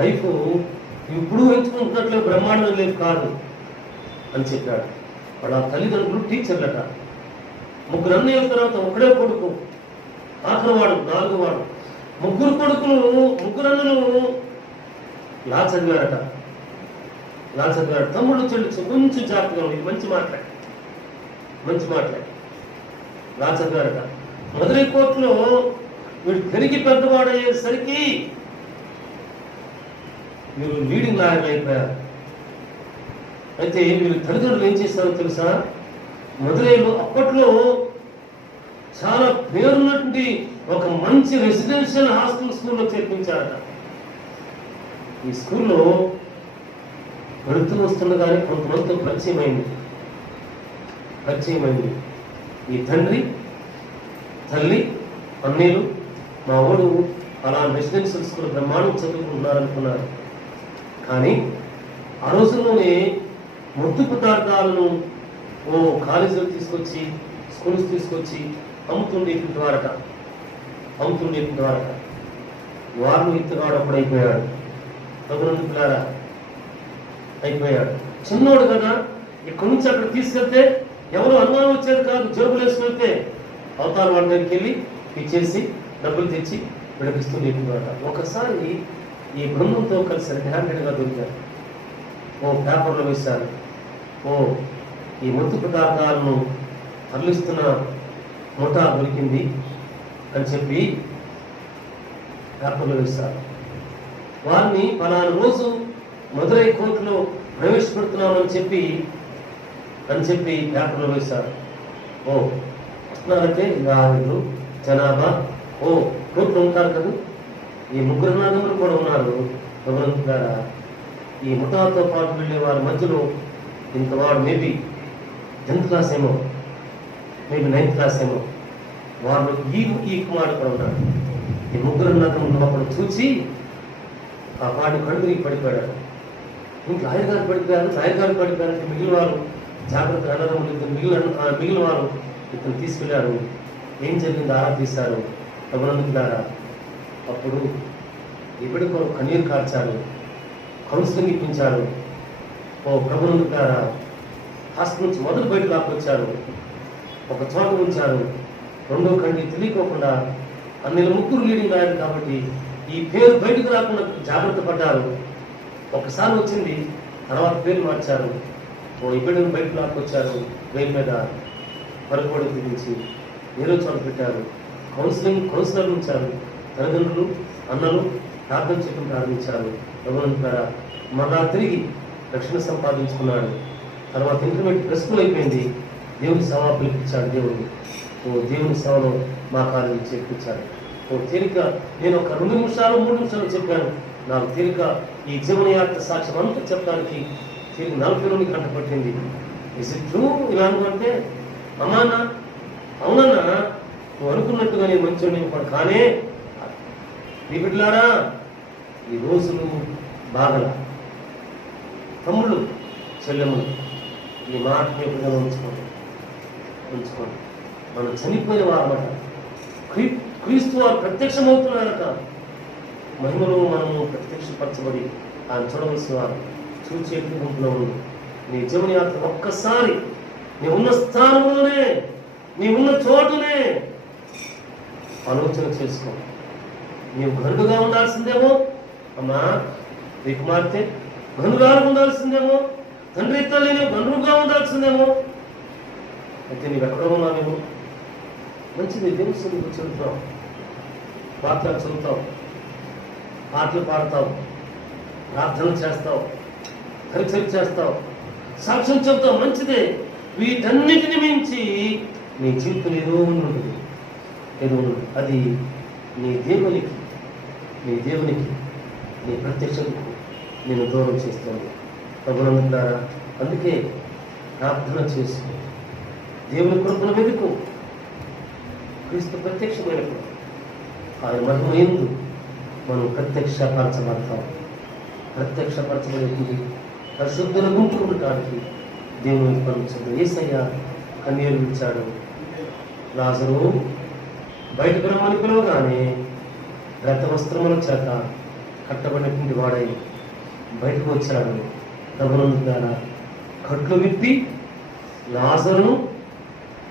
లైఫ్ ఇప్పుడు ఎంచుకుంటున్నట్లు బ్రహ్మాండం లేదు కాదు అని చెప్పాడు. వాళ్ళ తల్లిదండ్రులు టీచర్లట. ముగ్గురు అన్నయ్యల తర్వాత ఒకడే కొడుకు, ఆఖరివాడు 4వ వాడు. ముగ్గురు కొడుకులు, ముగ్గురు అన్నలు లా చదివారట. తమ్ముడు చెల్లి కొంచెం జాగ్రత్తగా ఉంది. మంచి మాట్లాడి లా చదివారట. మధురై కోర్టులో వీడు పెరిగి పెద్దవాడయ్యేసరికి మీరు లీడింగ్ లాయర్లు అయిపోయారు. అయితే వీళ్ళు తల్లిదండ్రులు ఏం చేస్తారో తెలుసా? మధురైలో అప్పట్లో చాలా పేరున్నటువంటి ఒక మంచి రెసిడెన్షియల్ హాస్టల్ స్కూల్లో చేర్పించారట. ఈ స్కూల్లో వెళుతూ వస్తుండగానే కొంతమందితో పరిచయం అయింది. ఈ తండ్రి, తల్లి, అన్నయ్యలు మా వాడు అలా రెసిడెన్షియల్ స్కూల్ బ్రహ్మాండం చదువుకుంటున్నారనుకున్నారు. కానీ ఆ రోజుల్లోనే ముద్దు పదార్థాలను కాలేజీలో తీసుకొచ్చి, స్కూల్స్ తీసుకొచ్చి అమ్ముతుండేటువంటి వారట. వారిని ఎత్తుగాడు అప్పుడు అయిపోయాడు. తగునందుకులారా అయిపోయాడు. చిన్నోడు కదా, ఇక్కడి నుంచి అక్కడ తీసుకెళ్తే ఎవరు అనుమానం వచ్చేది కాదు. జోబులు వేసుకెళ్తే అవతార వాళ్ళ దగ్గరికి వెళ్ళి ఇచ్చేసి డబ్బులు తెచ్చి విడిపిస్తుండేవాట. ఒకసారి ఈ బృందంతో కలిసి హ్యాండెడ్గా దొరికారు. పేపర్లో వేశారు, ఈ మత్తు పదార్థాలను తరలిస్తున్న ముఠా దొరికింది అని చెప్పి పేపర్లో వేశారు. వారిని పలానా రోజు మధురై కోర్టులో ప్రవేశపెడుతున్నామని చెప్పి పేపర్లో వేశారు. వస్తున్నారంటే రాజులు జనాభా కోర్టులో ఉంటారు కదా. ఈ ముగ్గురు నాగములు కూడా ఉన్నారు. గమనించారా? ఈ ముఠాతో పాటు వెళ్ళే వారి మధ్యలో ఇంతవాడు మేబీ 10th క్లాస్ ఏమో, మేబీ 9th క్లాస్ ఏమో. వాళ్ళు ఈ కుమారుడు కూడా ఉన్నాడు. ఈ ముగ్గురు నాగములు అప్పుడు చూసి ఆ పాటి కడుగురికి పడిపోయాడు. ఇంక లాయర్ గారు పడిపోయారంటే మిగిలిన వారు జాగ్రత్త అన్నదమ్ములు మిగిలిన వారు ఇతను తీసుకెళ్లారు. ఏం జరిగింది ఆరా తీశారు. గమనించారా? అప్పుడు ఇప్పటి కొరకు కన్నీరు కార్చారు, కౌన్సిలింగ్ ఇప్పించారు. ప్రభునందుకారా హాస్టల్ నుంచి మొదలు బయట లాక్కొచ్చారు, ఒక చోట ఉంచారు. రెండో కండి తెలియకోకుండా అన్ని ముగ్గురు లీడింగ్ లాయర్లు కాబట్టి ఈ పేరు బయటకు రాకుండా జాగ్రత్త పడ్డారు. ఒకసారి వచ్చింది, తర్వాత పేరు మార్చారు. ఇప్పటి బయట లాక్కొచ్చారు. వేలు మీద పరుపుడు తిరిగించి ఏదో చోట పెట్టారు. కౌన్సిలర్ ఉంచారు. తల్లిదండ్రులు, అన్నలు ప్రార్థన చేయడం ప్రారంభించారు. భగవంతుడా మరలా తిరిగి రక్షణ సంపాదించుకున్నాడు. తర్వాత ఇంటర్మీడియట్ ప్లస్ 2 అయిపోయింది. దేవుని సేవ పిలిపించాడు. దేవుని సేవలో మా కాలేజీ చేర్పించాడు. తేలిక నేను ఒక 2 నిమిషాలు 3 నిమిషాలు చెప్పాను. నాకు తేలిక ఈ జీవన యాత్ర సాక్ష్యం అంతా చెప్పడానికి తేలిక 42 గంట పట్టింది. ఇస్ ఇట్ ట్రూ ఇలా అనుకుంటే అమ్మానా అవునన్నా నువ్వు అనుకున్నట్టుగా నేను మంచి కూడా కానీ మీ బిడ్డలారా ఈ రోజులు బాగల తమ్ముళ్ళు చెల్లెములు ఈ మాట మీద ఉంచుకోండి. మనం చనిపోయిన వారమాట. క్రీస్తు వారు ప్రత్యక్షమవుతున్నారట. మహిమలో మనము ప్రత్యక్షపరచబడి ఆయన చూడవలసిన వారు చూచేట్టు ఉంటున్నాము. నీ జీవన యాత్ర ఒక్కసారి నీ ఉన్న స్థానంలోనే, నీ ఉన్న చోటునే ఆలోచన చేసుకో. నీవు గనుడుగా ఉండాల్సిందేమో అమ్మా, నీ కుమార్తె గనుగాలు ఉండాల్సిందేమో, తండ్రి తల్లి నీవు గనుడుగా ఉండాల్సిందేమో. అయితే నీవు ఎక్కడ ఉన్నా నువ్వు మంచిది దేవుని సన్నిధికి చదువుతావు, వార్తలు చదువుతావు, పాటలు పాడతావు, ప్రార్థన చేస్తావు, పరిచయం చేస్తావు, సాక్ష్యం చెబుతావు, మంచిదే. వీటన్నిటిని మించి నీ జీవితం ఏదో ఉంటుంది. అది నీ దేవునికి నీ ప్రత్యక్షతకు నేను దూరం చేస్తాను. ప్రభునందులారా, అందుకే ప్రార్థన చేసుకో, దేవుని కృపను వెతుకు. క్రీస్తు ప్రత్యక్షమైనప్పుడు ఆయన మహిమ యందు మనం ప్రత్యక్షపరచబడేది పరిశుద్ధుల గుంపు ఉండటానికి దేవుని పంపించదు. యేసయ్య కన్నీరు విడిచాడు. లాజరు బయటకు రమ్మని పిలవగానే రక్త వస్త్రముల చేత కట్టబడినటువంటి వాడై బయటకు వచ్చాడు. ప్రభునందు ద్వారా కట్లు విప్పి లాజరును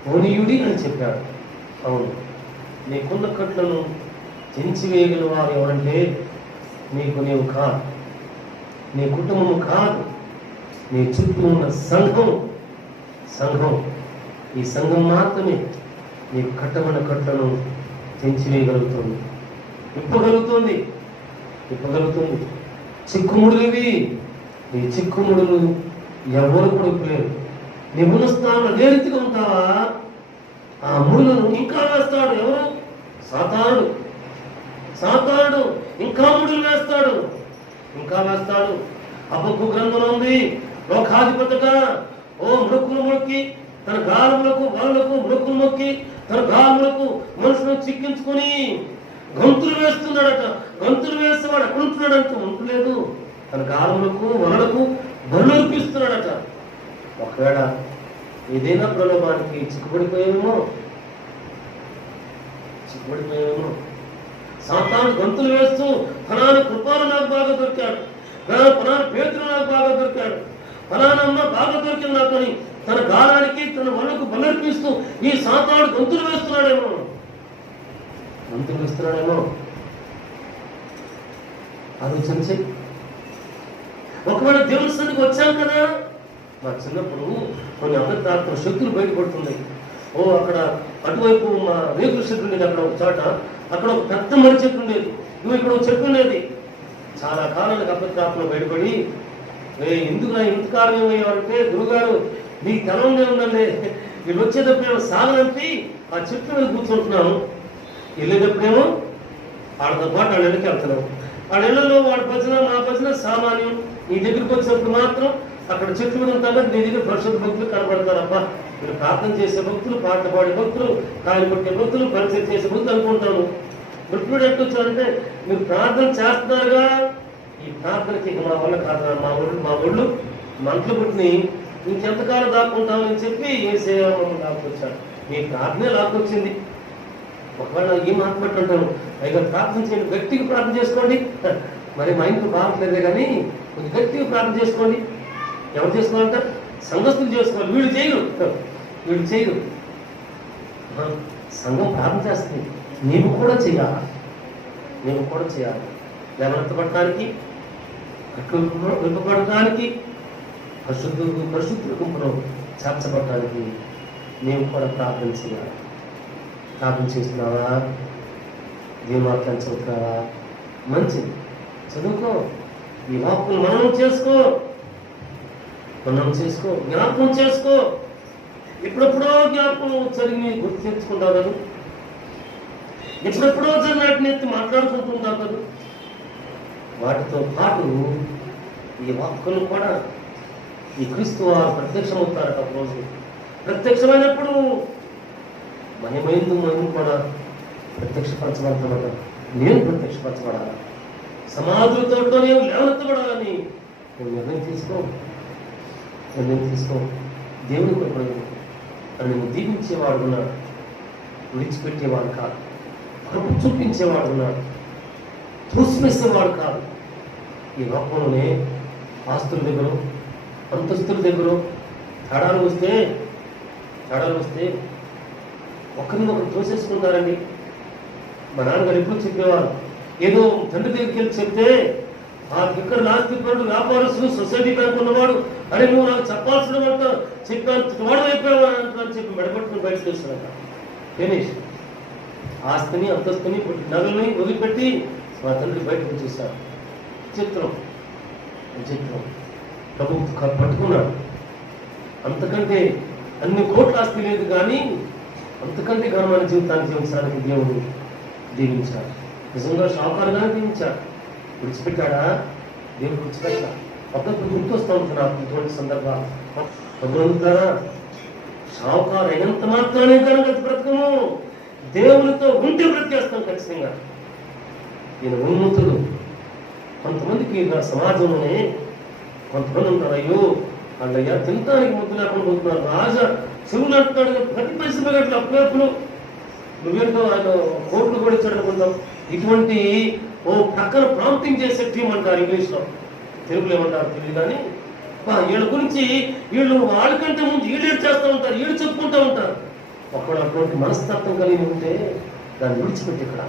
పోనీయుడి అని చెప్పాడు. అవును, నీకున్న కట్లను తెంచివేయగల వారు ఎవరంటే నీవు కాదు, నీ కుటుంబము కాదు, నీ చుట్టూ ఉన్న సంఘం ఈ సంఘం మాత్రమే నీకు కట్టబడిన కట్లను తెంచివేయగలుగుతుంది, విప్పగలుగుతుంది. చిక్కుముడులివి, నీ చిక్కుముడులు ఎవరు కూడా విప్పలేరు. నిపుణ స్థానంలో నేరుగా ఉంటావా, ఆ ముడులను ఇంకా వేస్తాడు. ఎవరు? సాతానుడు ఇంకా ముడులు వేస్తాడు. హబక్కూ గ్రంథంలో ఉంది, లోకాధిపతిగా మృక్కులు మొక్కి తన గాలములకు వాళ్ళకు మృక్కులు మొక్కి తన గాలములకు మనుషులను చిక్కించుకొని గంతులు వేస్తున్నాడట. గంతులు వేసేవాడు ఎక్కడ ఉంటున్నాడంటే ఉంటలేదు, తన గాలములకు వలలకు బరులు అర్పిస్తున్నాడట. ఒకవేళ ఏదైనా ప్రలోభానికి చిక్కుపడిపోయేమో. సాతాను గంతులు వేస్తూ ఫలానా కృపాలు నాకు బాగా దొరికాడు, ఫలానా పేతులు నాకు బాగా దొరికాడు, ఫలానమ్మ బాగా దొరికింది నాకు అని తన గాలానికి తన వలకు బలర్పిస్తూ ఈ సాతాను గంతులు వేస్తున్నాడేమో. ఆలోచన చెయ్యి. ఒకవేళ దేవుని సన్నిధికి వచ్చాం కదా, మా చిన్నప్పుడు కొన్ని అమృతాత్మ శక్తులు బయటపడుతున్నాయి. అక్కడ అటువైపు మా రేకుల చెట్టు ఉండేది, అక్కడ ఒక చోట అక్కడ ఒక పెద్ద మర్రి చెట్టు ఉండేది, ఇక్కడ ఒక చెట్టు ఉండేది. చాలా కాలానికి అమృతాత్మలు బయటపడి, ఎందుకు ఇంతకాలం ఏమయ్యామంటే, గురుగారు మీకు తెలంగాణ ఉందండి, వీళ్ళు వచ్చేటప్పుడేమో సాగనంపి ఆ చెట్టు మీద కూర్చుంటున్నాను, వెళ్ళేటప్పుడేమో వాళ్ళతో పాటు వాళ్ళ ఇళ్ళకి వెళ్తున్నాం. వాళ్ళ ఇళ్లలో వాడి భజన మా భజన సామాన్యం. నీ దగ్గరికి వచ్చినప్పుడు మాత్రం అక్కడ చెట్టు మీద ఉంటాగా నీ దగ్గర పరిశుద్ధ భక్తులు కనబడతారు. అబ్బా, మీరు ప్రార్థన చేసే భక్తులు, పాటలు పాడే భక్తులు, కాయలు కొట్టే భక్తులు, పరిచయం చేసే భక్తులు అనుకుంటాము. భక్తుడు ఎట్టొచ్చారంటే, మీరు ప్రార్థన చేస్తున్నారుగా, ఈ ప్రార్థనకి మా వల్ల కాదు, మా ఒళ్ళు మంటలు పుట్టిని ఇంకెంతకాలం దాక్కుంటామని చెప్పి ఏ సేవలు లాక్కొచ్చాడు. మీ ప్రార్థనే లాక్కొచ్చింది. ఒకవేళ ఈ మాట్లాడుతుంటాను, పైగా ప్రార్థన చేయండి, గట్టిగా ప్రార్థన చేసుకోండి. మరి మా ఇంట్లో బాగట్లేదే కానీ కొంచెం గట్టిగా ప్రార్థన చేసుకోండి. ఎవరు చేసుకోవాలంట? సంఘస్థులు చేసుకోవాలి. వీళ్ళు చేయరు. సంఘం ప్రార్థన చేస్తుంది, నీవు కూడా చేయాలి. లేవనెత్తబడటానికి, విప్పబడటానికి, పరిశుద్ధుల గుంపులో చేర్చబడటానికి మేము కూడా ప్రార్థన చేయాలి. ప్రార్థన చేస్తున్నావా? దేవుని వాక్యాన్ని చదువుతున్నావా? మంచిది, చదువుకో. ఈ వాక్కులు మననం చేసుకో, జ్ఞాపకం చేసుకో. ఎప్పుడెప్పుడో జ్ఞాపకం జరిగి గుర్తు తెచ్చుకుంటావు కదా, ఎప్పుడెప్పుడో జరిగినట్టు ఎత్తి మాట్లాడుకుంటుంటావు కదా. వాటితో పాటు ఈ వాక్కులు కూడా ఈ క్రీస్తు వారు ప్రత్యక్షమవుతారట. రోజు ప్రత్యక్షమైనప్పుడు మహిమైందు కూడా ప్రత్యక్షపరచబడతామట. నేను ప్రత్యక్షపరచబడాలా, సమాధులతో నేను లేవనెత్తబడాలని నువ్వు నిర్ణయం తీసుకో. దేవుని కొరకు అని నువ్వు దీవించేవాడు ఉన్నాడు, విడిచిపెట్టేవాడు కాదు. కృప చూపించేవాడు ఉన్నాడు, త్రోసివేసేవాడు కాదు. ఈ లోకంలోనే ఆస్తుల దగ్గర, అంతస్తుల దగ్గర తేడాలు వస్తే ఒకరిని ఒకరు తోసేసుకుంటారండి. మా నాన్నగారు ఎప్పుడు చెప్పేవారు, ఏదో తండ్రి దగ్గరికి వెళ్ళి చెప్తే ఆ ఇక్కడ నాస్తికుడు, వ్యాపారస్తుడు, సొసైటీ బ్యాంక్ ఉన్నవాడు, అరే నువ్వు నాకు చెప్పాల్సిన మాట చెప్పాను, వాడు అయిపోయావా అని చెప్పి మెడపట్టుకుని బయటకు వస్తున్నాడు. ఫినిష్. ఆస్తిని, అంతస్తుని, నగల్ని వదిలిపెట్టి మా తండ్రి బయటకు చూశారు. విచిత్రం విచిత్రం. ప్రభు పట్టుకున్నాడు. అంతకంటే అన్ని కోట్ల ఆస్తి లేదు, కానీ అంతకంటే ఘనమైన జీవితాన్ని జీవించడానికి దేవుడు దీవించాడు. నిజంగా షావుకారుగానే దీవించాడు. విడిచిపెట్టాడా? దేవుడు విడిచిపెట్టా. అప్పుడప్పుడు గుర్తొస్తూ ఉంటుంది నాకు ఇటువంటి సందర్భాలు. అప్పుడంతా షావుకారు అయినంత మాత్రమే కనుక బ్రతకము, దేవునితో ఉంటే బ్రతికేస్తాం ఖచ్చితంగా. ఈయన ఉన్నతుడు. కొంతమందికి సమాజంలోనే కొంతమంది ఉంటారు, అయ్యో వాళ్ళయ్యా తినటానికి ముద్దు లేకుండా పోతున్నారు. రాజా చెవులు అంటున్నాడు, ప్రతి పైసలు పెరగట్లు అప్పుడప్పుడు నువ్వేంటో ఆయన కోట్లు కూడా ఇచ్చాడు అనుకుంటాం. ఇటువంటి ప్రక్కన ప్రాంప్టింగ్ చేసే టీం అంటారు ఇంగ్లీష్లో, తెలుగులో ఏమంటారు తెలియదు, కానీ వీళ్ళ గురించి వీళ్ళు వాళ్ళకంటే ముందు వీళ్ళు చేస్తూ ఉంటారు, వీళ్ళు చెప్పుకుంటూ ఉంటారు. అప్పుడు అటువంటి మనస్తత్వం కలిగి ఉంటే దాన్ని విడిచిపెట్టి ఇక్కడ.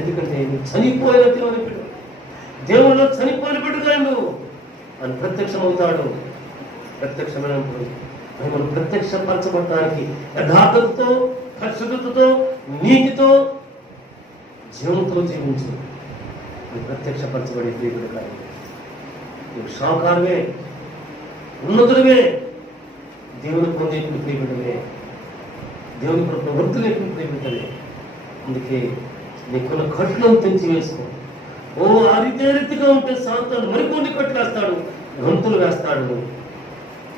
ఎందుకంటే నువ్వు చనిపోయిన దేవుని బిడ్డ, దేవుళ్ళు చనిపోయిన బిడ్డగాడు అని ప్రత్యక్షమవుతాడు. ప్రత్యక్షమైనప్పుడు మనం ప్రత్యక్షపరచబడటానికి యథార్థతతో, పరిశుద్ధతతో, నీతితో, జీవంతో జీవించు. నువ్వు ప్రత్యక్షపరచబడే ప్రియకుడు కాదు. నువ్వు షావుకారువే, ఉన్నతుడివే, దేవుని పొందేటువంటి ప్రియకుడివే, దేవుని కొరకు వర్తులేటువంటి ప్రియకుడివే. అందుకే నీకున్న కట్లను తెంచి వేసుకో. ఆ రీతిగా ఉంటే సాతాను మరికొన్ని కట్లు వేస్తాడు, గంతులు వేస్తాడు.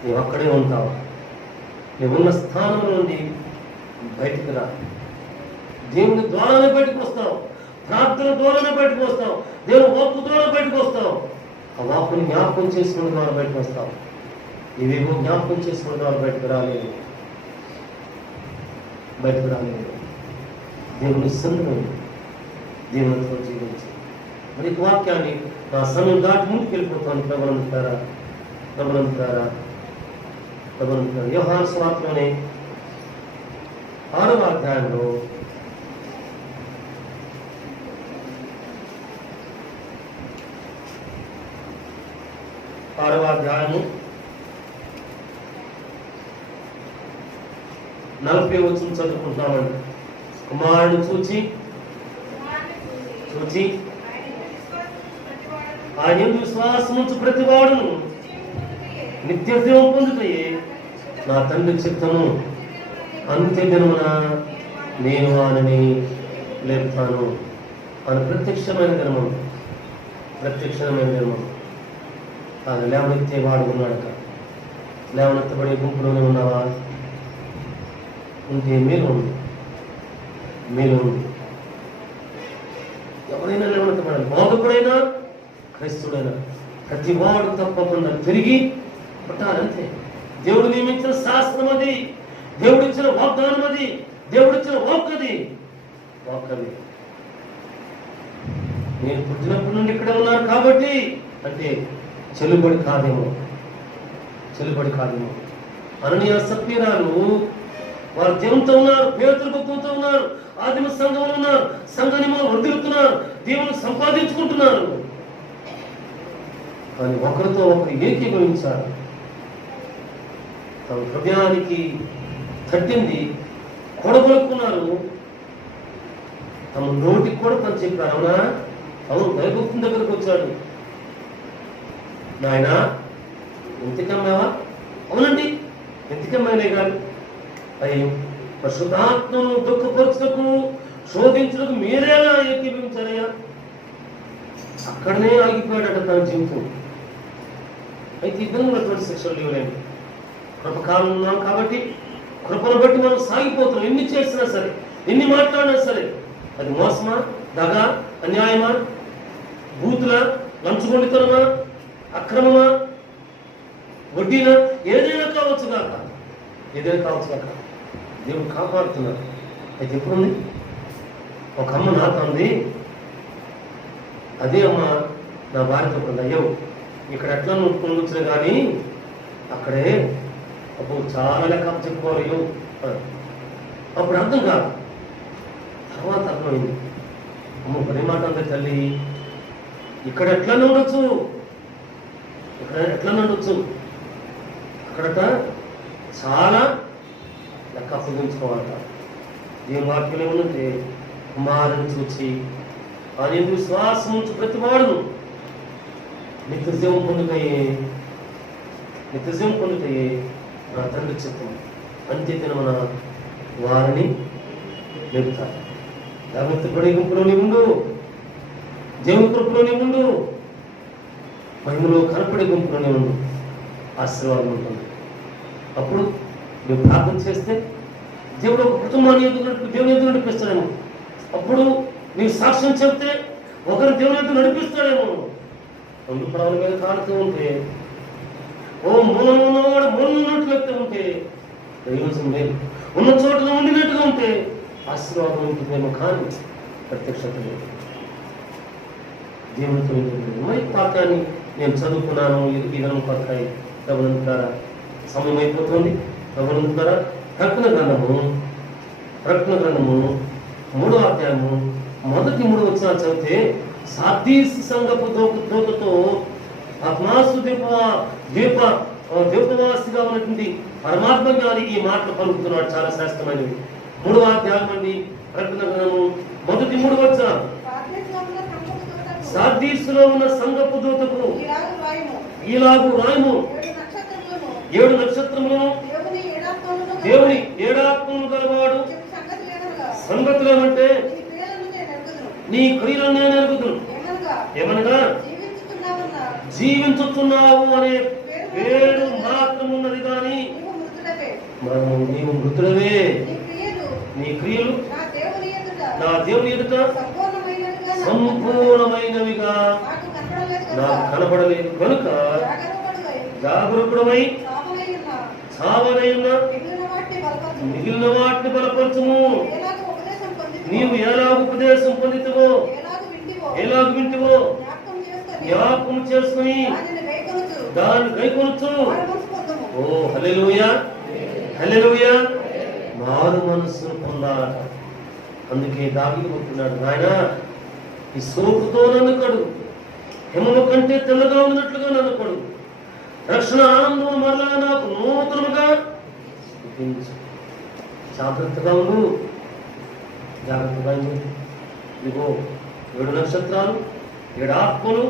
నువ్వు అక్కడే ఉంటావు. నువ్వున్న స్థానం నుండి బయటికి రా. దేవుని ద్వారానే బయటకు వస్తావు, ప్రార్థన ద్వారానే బయటకు వస్తావు, దేవుని వాక్కు ద్వారా బయటకు వస్తావు. ఆ వాక్కుని జ్ఞాపకం చేసుకునే ద్వారా బయటకు వస్తావు. ఇవేమో జ్ఞాపకం చేసుకునే ద్వారా బయటకు రాలేదు. దేవుని సందర్భం, దేవునితో జీవించి మరి వాక్యాన్ని నా సమయం దాటి ముందుకు వెళ్ళిపోతాను. ప్రబలంతారా యోహాను సువార్తలోనే 6వ అధ్యాయంలో 6వ అధ్యాయము 40వ వచనం చదువుకుంటున్నామండి. కుమారుని చూచి ఆయన విశ్వాసం నుంచి ప్రతివాడును నిత్య జీవం పొందుతాయి. నా తండ్రి చిత్తము అంత్య దినమున నేను వానిని లేపుతాను అని ప్రత్యక్షమైన ధర్మం. ఆయన లేవనెత్తే వాడు ఉన్నాడట. లేవనెత్తబడే గుంపులోనే ఉన్నావా? ఉంటే మేలు ఉంది. ఎవరైనా లేవనెత్తబడాలి. బోధకుడైనా క్రైస్తుడైనా ప్రతి వాడు తప్పకుండా తిరిగి పుట్టాలంతే. దేవుడు నియమించిన శాస్త్రం అది, దేవుడిచ్చిన వాగ్దానం అది, దేవుడిచ్చిన వాక్కది. నేను పుట్టినప్పటి నుండి ఇక్కడ ఉన్నాను కాబట్టి అంటే చెల్లుబడి కాదేమో. అననీయ సప్పీరాలు వారు దేవునితో ఉన్నారు, పేతురు భక్తులతో ఉన్నారు, ఆదిమ సంఘంలో ఉన్నారు, సంఘనిమో వర్ధిల్లుతున్నారు, దేవుని సంపాదించుకుంటున్నారు. కానీ ఒకరితో ఒకరు ఏకీభవించారు. తమ హృదయానికి తట్టింది కూడబలుకున్నారు. తమ నోటికి కూడా తను చెప్పారు. అవును దైవభక్తుని దగ్గరకు వచ్చాడు. నాయన ఎంతకమ్మావా? అవునండి ఎంతకమ్మానే కాదు. అయ్యో పరిశుద్ధాత్మను దుఃఖపరచుటకు శోధించుటకు మీరేలా ఏకీభవించారయ్యా? అక్కడనే ఆగిపోయాడట తన జీవితం. అయితే ఇబ్బంది ఉన్నటువంటి శిక్షలు లేవులేండి. కృపకాలం ఉన్నాం కాబట్టి కృపను బట్టి మనం సాగిపోతున్నాం. ఎన్ని చేసినా సరే, ఎన్ని మాట్లాడినా సరే, అది మోసమా, దగా, అన్యాయమా, బూతులా, లంచుగొండితనమా, అక్రమమా, వడ్డీనా, ఏదైనా కావచ్చు కాక దేవుడు కాపాడుతున్నారు. అయితే ఎప్పుడుంది? ఒక అమ్మ నాతో ఉంది, అదే అమ్మ నా భార్యతో ఉంది, అయ్యో ఇక్కడ ఎట్లా ఉండొచ్చులే కానీ అక్కడే అప్పుడు చాలా లెక్క చెప్పుకోవాలి. అప్పుడు అర్థం కాదు, తర్వాత అర్థమైంది. అమ్మ పని మాట అంతే తల్లి, ఇక్కడ ఎట్లా ఉండొచ్చు, అక్కడట చాలా లెక్క అప్పగించుకోవాలట. దీని వాక్యం ఏమంటే కుమారుని చూచి ఆయన యందు విశ్వాసం ఉంచు ప్రతి వాడును నిత్యజీవం పొందుతాయే నా తండ్రి చిత్తం అంతే మన వారిని లేపుతారు. జాగ్రత్త పడే గుంపులో నీ ఉండు, దేవుని కృపలో నీ ఉండు, మహిమలో కనపడే గుంపులోనే ఉండు, ఆశీర్వాదం ఉంటుంది. అప్పుడు నువ్వు ప్రార్థన చేస్తే దేవుడు ఒక కుటుంబాన్ని దేవుని ఎదురు నడిపిస్తాడేమో. అప్పుడు నీవు సాక్ష్యం చెప్తే ఒకరు దేవుని ఎదురు నడిపిస్తాడేమో. రెండు పడవల మీద కాడుతూ ఉంటే మూలం ఉన్నవాడు మూలం ఉన్నట్లు వ్యక్తి ఉంటే దైవం లేదు, ఉన్న చోట్ల ఉండినట్టుగా ఉంటే ఆశీర్వాదం ఉంటుందేమో కానీ ప్రత్యక్షత లేదు. దేవునితో మరి వాక్యాన్ని నేను చదువుకున్నాను. ఈ విధంగా పడతాయి ప్రభునందుతారా, సమయం అయిపోతుంది. ప్రభునందుతారా, ప్రకటన గ్రంథము 3వ అధ్యాయము మొదటి 3 వచనాలు చదివితే సార్దీస్ సంఘపు దూతతో పద్మాసు ద్వీపవాసిగా ఉన్నటువంటి పరమాత్మ జ్ఞాని ఈ మాటలు పలుకుతున్నాడు. చాలా శ్రేష్టమైనవి. 3వ అధ్యాయం అండి ప్రకటన గ్రంథము మొదటి 3 వచనాలు. సార్దీసులో ఉన్న సంఘపు దూతకు ఈలాగు రాయము, 7 నక్షత్రములను దేవుని ఏడాత్మను గలవాడు సంగతులు ఏమంటే నీ క్రియలను నేను ఎరుగుదును. ఏమనగా జీవించుతున్నావు అనే పేరు మాత్రం ఉన్నది కానీ నీవు మృతుడవే. నీ క్రియలు నా దేవుని ఎదుట సంపూర్ణమైనవిగా నాకు కనపడలేదు కనుక జాగరూకుడమై సావనైన మిగిలిన వాటిని బలపరచుము. నీవు ఎలాగ ఉపదేశం పొందితవో ఎలాగ వింటివో జ్ఞాపకం చేసుకుని దాన్ని గైకొనొచ్చు. ఓ హల్లెలూయా, హల్లెలూయా. మారు మనస్సును పొందాలట. అందుకే దావీదు చెప్తున్నాడు, నాయన ఈ సోపుతో నన్ను కడుగు, హిమము కంటే తెల్లగా ఉన్నట్లుగా నన్ను కడుగు, రక్షణ ఆనందము మరలా నాకు నూతనముగా చూపించు. జాగ్రత్తగా ఉండు, జాగ్రత్తగా ఉండు. ఇదిగో 7 నక్షత్రాలు, 7 ఆత్మలు,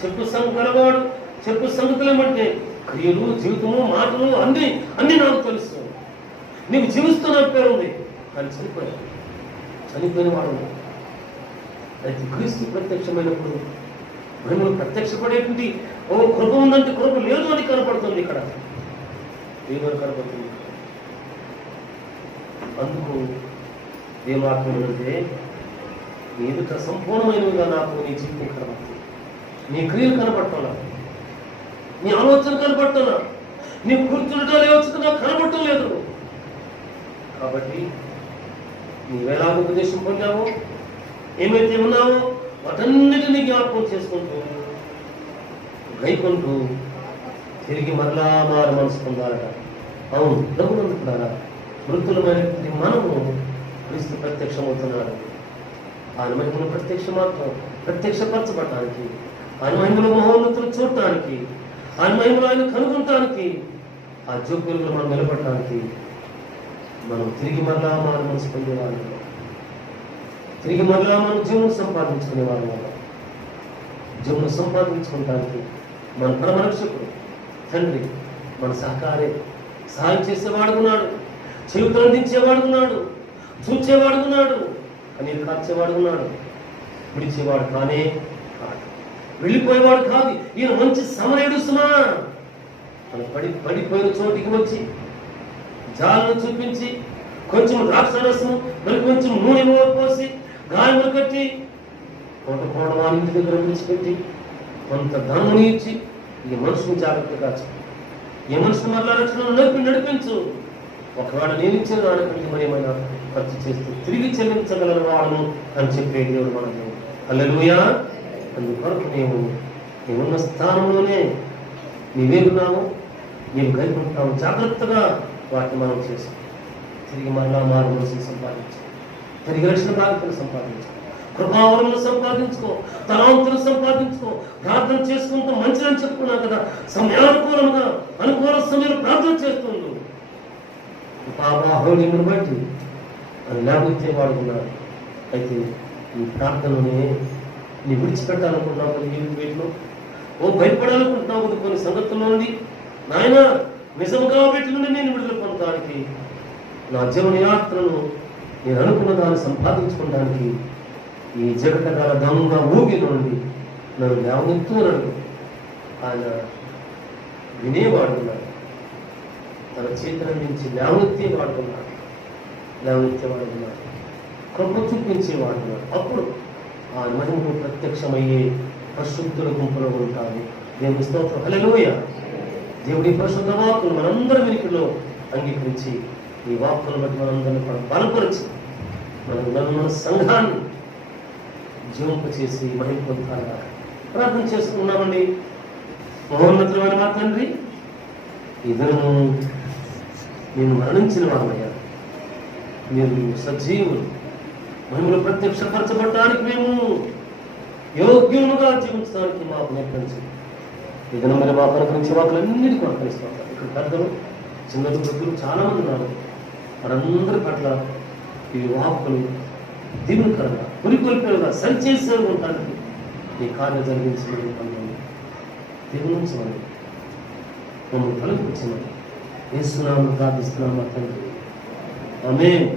చెప్పు గలవాడు, చెప్పు సంగతులు ఏమంటే క్రియలు, జీవితము, మాటలు అన్ని నాకు తెలుసు. నీకు జీవిస్తున్న పేరు ఉంది కానీ చనిపోయిన వాడు. అయితే క్రీస్తు ప్రత్యక్షమైనప్పుడు మహిమలు ప్రత్యక్షపడేటువంటి కృప ఉందంటే కృప లేదు అని కనపడుతుంది. ఇక్కడ దేవుని కనపడుతుంది. అందుకు ఏమాత్రం అంటే నీ ఎదుట సంపూర్ణమైనవిగా నాకు నీ జీవితం కనపడుతుంది, నీ క్రియలు కనపడుతున్నా, నీ ఆలోచన కనపడుతున్నా, నీ కూర్చుంటా లేవచ్చు నాకు కనపడటం లేదు. కాబట్టి నీవెలాగ ఉపదేశం పొందావో, ఏమైతే ఉన్నావో వాటన్నిటినీ జ్ఞాపకం చేసుకుంటూ గైకుంటూ తిరిగి మరలా మారు మనసు పొందాలట. అవును, ప్రభునందుకున్నారా, మృతులమైనటువంటి మనము క్రీస్తు ప్రత్యక్షమవుతున్నాడు. ఆయన మహిమను ప్రత్యక్షపరచబడటానికి, ఆయన మహిమలో మహోన్నతులు చూడటానికి, ఆయన మహిమలో ఆయన కనుగొనటానికి, ఆ జోక్యులలో మనం నిలబడటానికి మనం తిరిగి మరలా మారు మనసు పొందేవాళ్ళం, తిరిగి మరలా మనం జీవనం సంపాదించుకునే వాళ్ళం. జీవనం సంపాదించుకోవడానికి మన పరమరక్షకుడు తండ్రి మన సహాయం చేసేవాడుకున్నాడు, జీవితం అందించేవాడుకున్నాడు, చూచేవాడుకున్నాడు, కనీరు కార్చేవాడుకున్నాడు. విడిచేవాడు కానే కాదు, వెళ్ళిపోయేవాడు కాదు. ఈయన మంచి సమరేడుస్తున్నా మన పడిపోయిన చోటికి వచ్చి జాలను చూపించి కొంచెం ద్రాక్షరసము మరి కొంచెం నూనె పోసి గాయములు కట్టి కోటకోణవాని ఇంటి దగ్గర విడిచిపెట్టి కొంత ధనముని ఇచ్చి ఈ మనుషుని జాగ్రత్తగా ఈ మనుషుని మరలా రక్షణ నడిపించు. ఒకవేళ నేను ఇచ్చిన దానికంటే మరి ఏమైనా ఖర్చు చేస్తూ తిరిగి చెల్లించగలను వాడను అని చెప్పే దేవుడు మన దేవుడు. హల్లెలూయా. అందుకొరకు నీవున్న స్థానంలోనే నీవేడున్నావు, నీవు గైకుంటావు. జాగ్రత్తగా వాటిని మనం చేస్తాం. తిరిగి మరలా మారు మనసులు సంపాదించు, తిరిగి రక్షణ బాధ్యతలు సంపాదించు, కృపావరములు సంపాదించుకో, తలాంతులు సంపాదించుకో. ప్రార్థన చేసుకుంటూ మంచిదని చెప్పుకున్నా కదా, సమయానుకూలంగా అనుకూల సమయంలో ప్రార్థన చేస్తుండు. పాపాహోళిని బట్టి అని లేకపోతే వాడుకున్నాడు. అయితే ఈ ప్రార్థనలోనే నీ విడిచిపెట్టాలనుకుంటున్నావు కదా నీ వీటిలో, ఓ భయపడాలనుకుంటున్నావు కదా కొన్ని సంగతుల్లో నుండి. నాయన నిజముగా వీటి నుండి నేను విడుదల పొందడానికి, నా జీవన యాత్రను నేను అనుకున్న దాన్ని సంపాదించుకోవడానికి ఈ జగటకాల దమ్ముగా ఊగి నుండి నన్ను లేవనెత్తు అని అడుగు. ఆయన వినేవాడున్నాడు, తన చేతుల నుంచి లేవనెత్తేవాడున్నాడు, కృప చూపించేవాడున్నాడు. అప్పుడు ఆ మహిమకు ప్రత్యక్షమయ్యే పరిశుద్ధుల గుంపులో ఉంటాడు. దేవుని స్తోత్రం, హల్లెలూయా. దేవుడి పరిశుద్ధ వాక్కులు మనందరి వెనుకలో అంగీకరించి ఈ వాక్కులను బట్టి మనందరినీ కూడా బలపరిచి మన సంఘాన్ని జీవింప చేసి మహిమ పొందుతారుగా ప్రార్థన చేసుకున్నామండి. మహోన్నతమైన మా తండ్రి, ఈ దినము నేను మరణించిన వారమయ్యా, మీరు సజీవులు, మహిమలు ప్రత్యక్షపరచబడటానికి మేము యోగ్యముగా జీవించడానికి మాకు నేర్పించి ఈ దినం మీరు మాకు అనుకరించి వాకులన్నిటికీ అనుకరిస్తాం. ఇక్కడ పెద్దలు చిన్నది వృద్ధులు చాలా మంది ఉన్నారు. వారందరి పట్ల ఈ వాక్కులు దీవుకరంగా పురికొల్పేగా సరిచేసేవి ఉండడానికి ఈ కార్యం జరిగించమని పొందండి. దీవించమని మమ్మల్ని తొలగించమని యేసునామమున ప్రార్థిస్తున్నాము తండ్రి. ఆమేన్.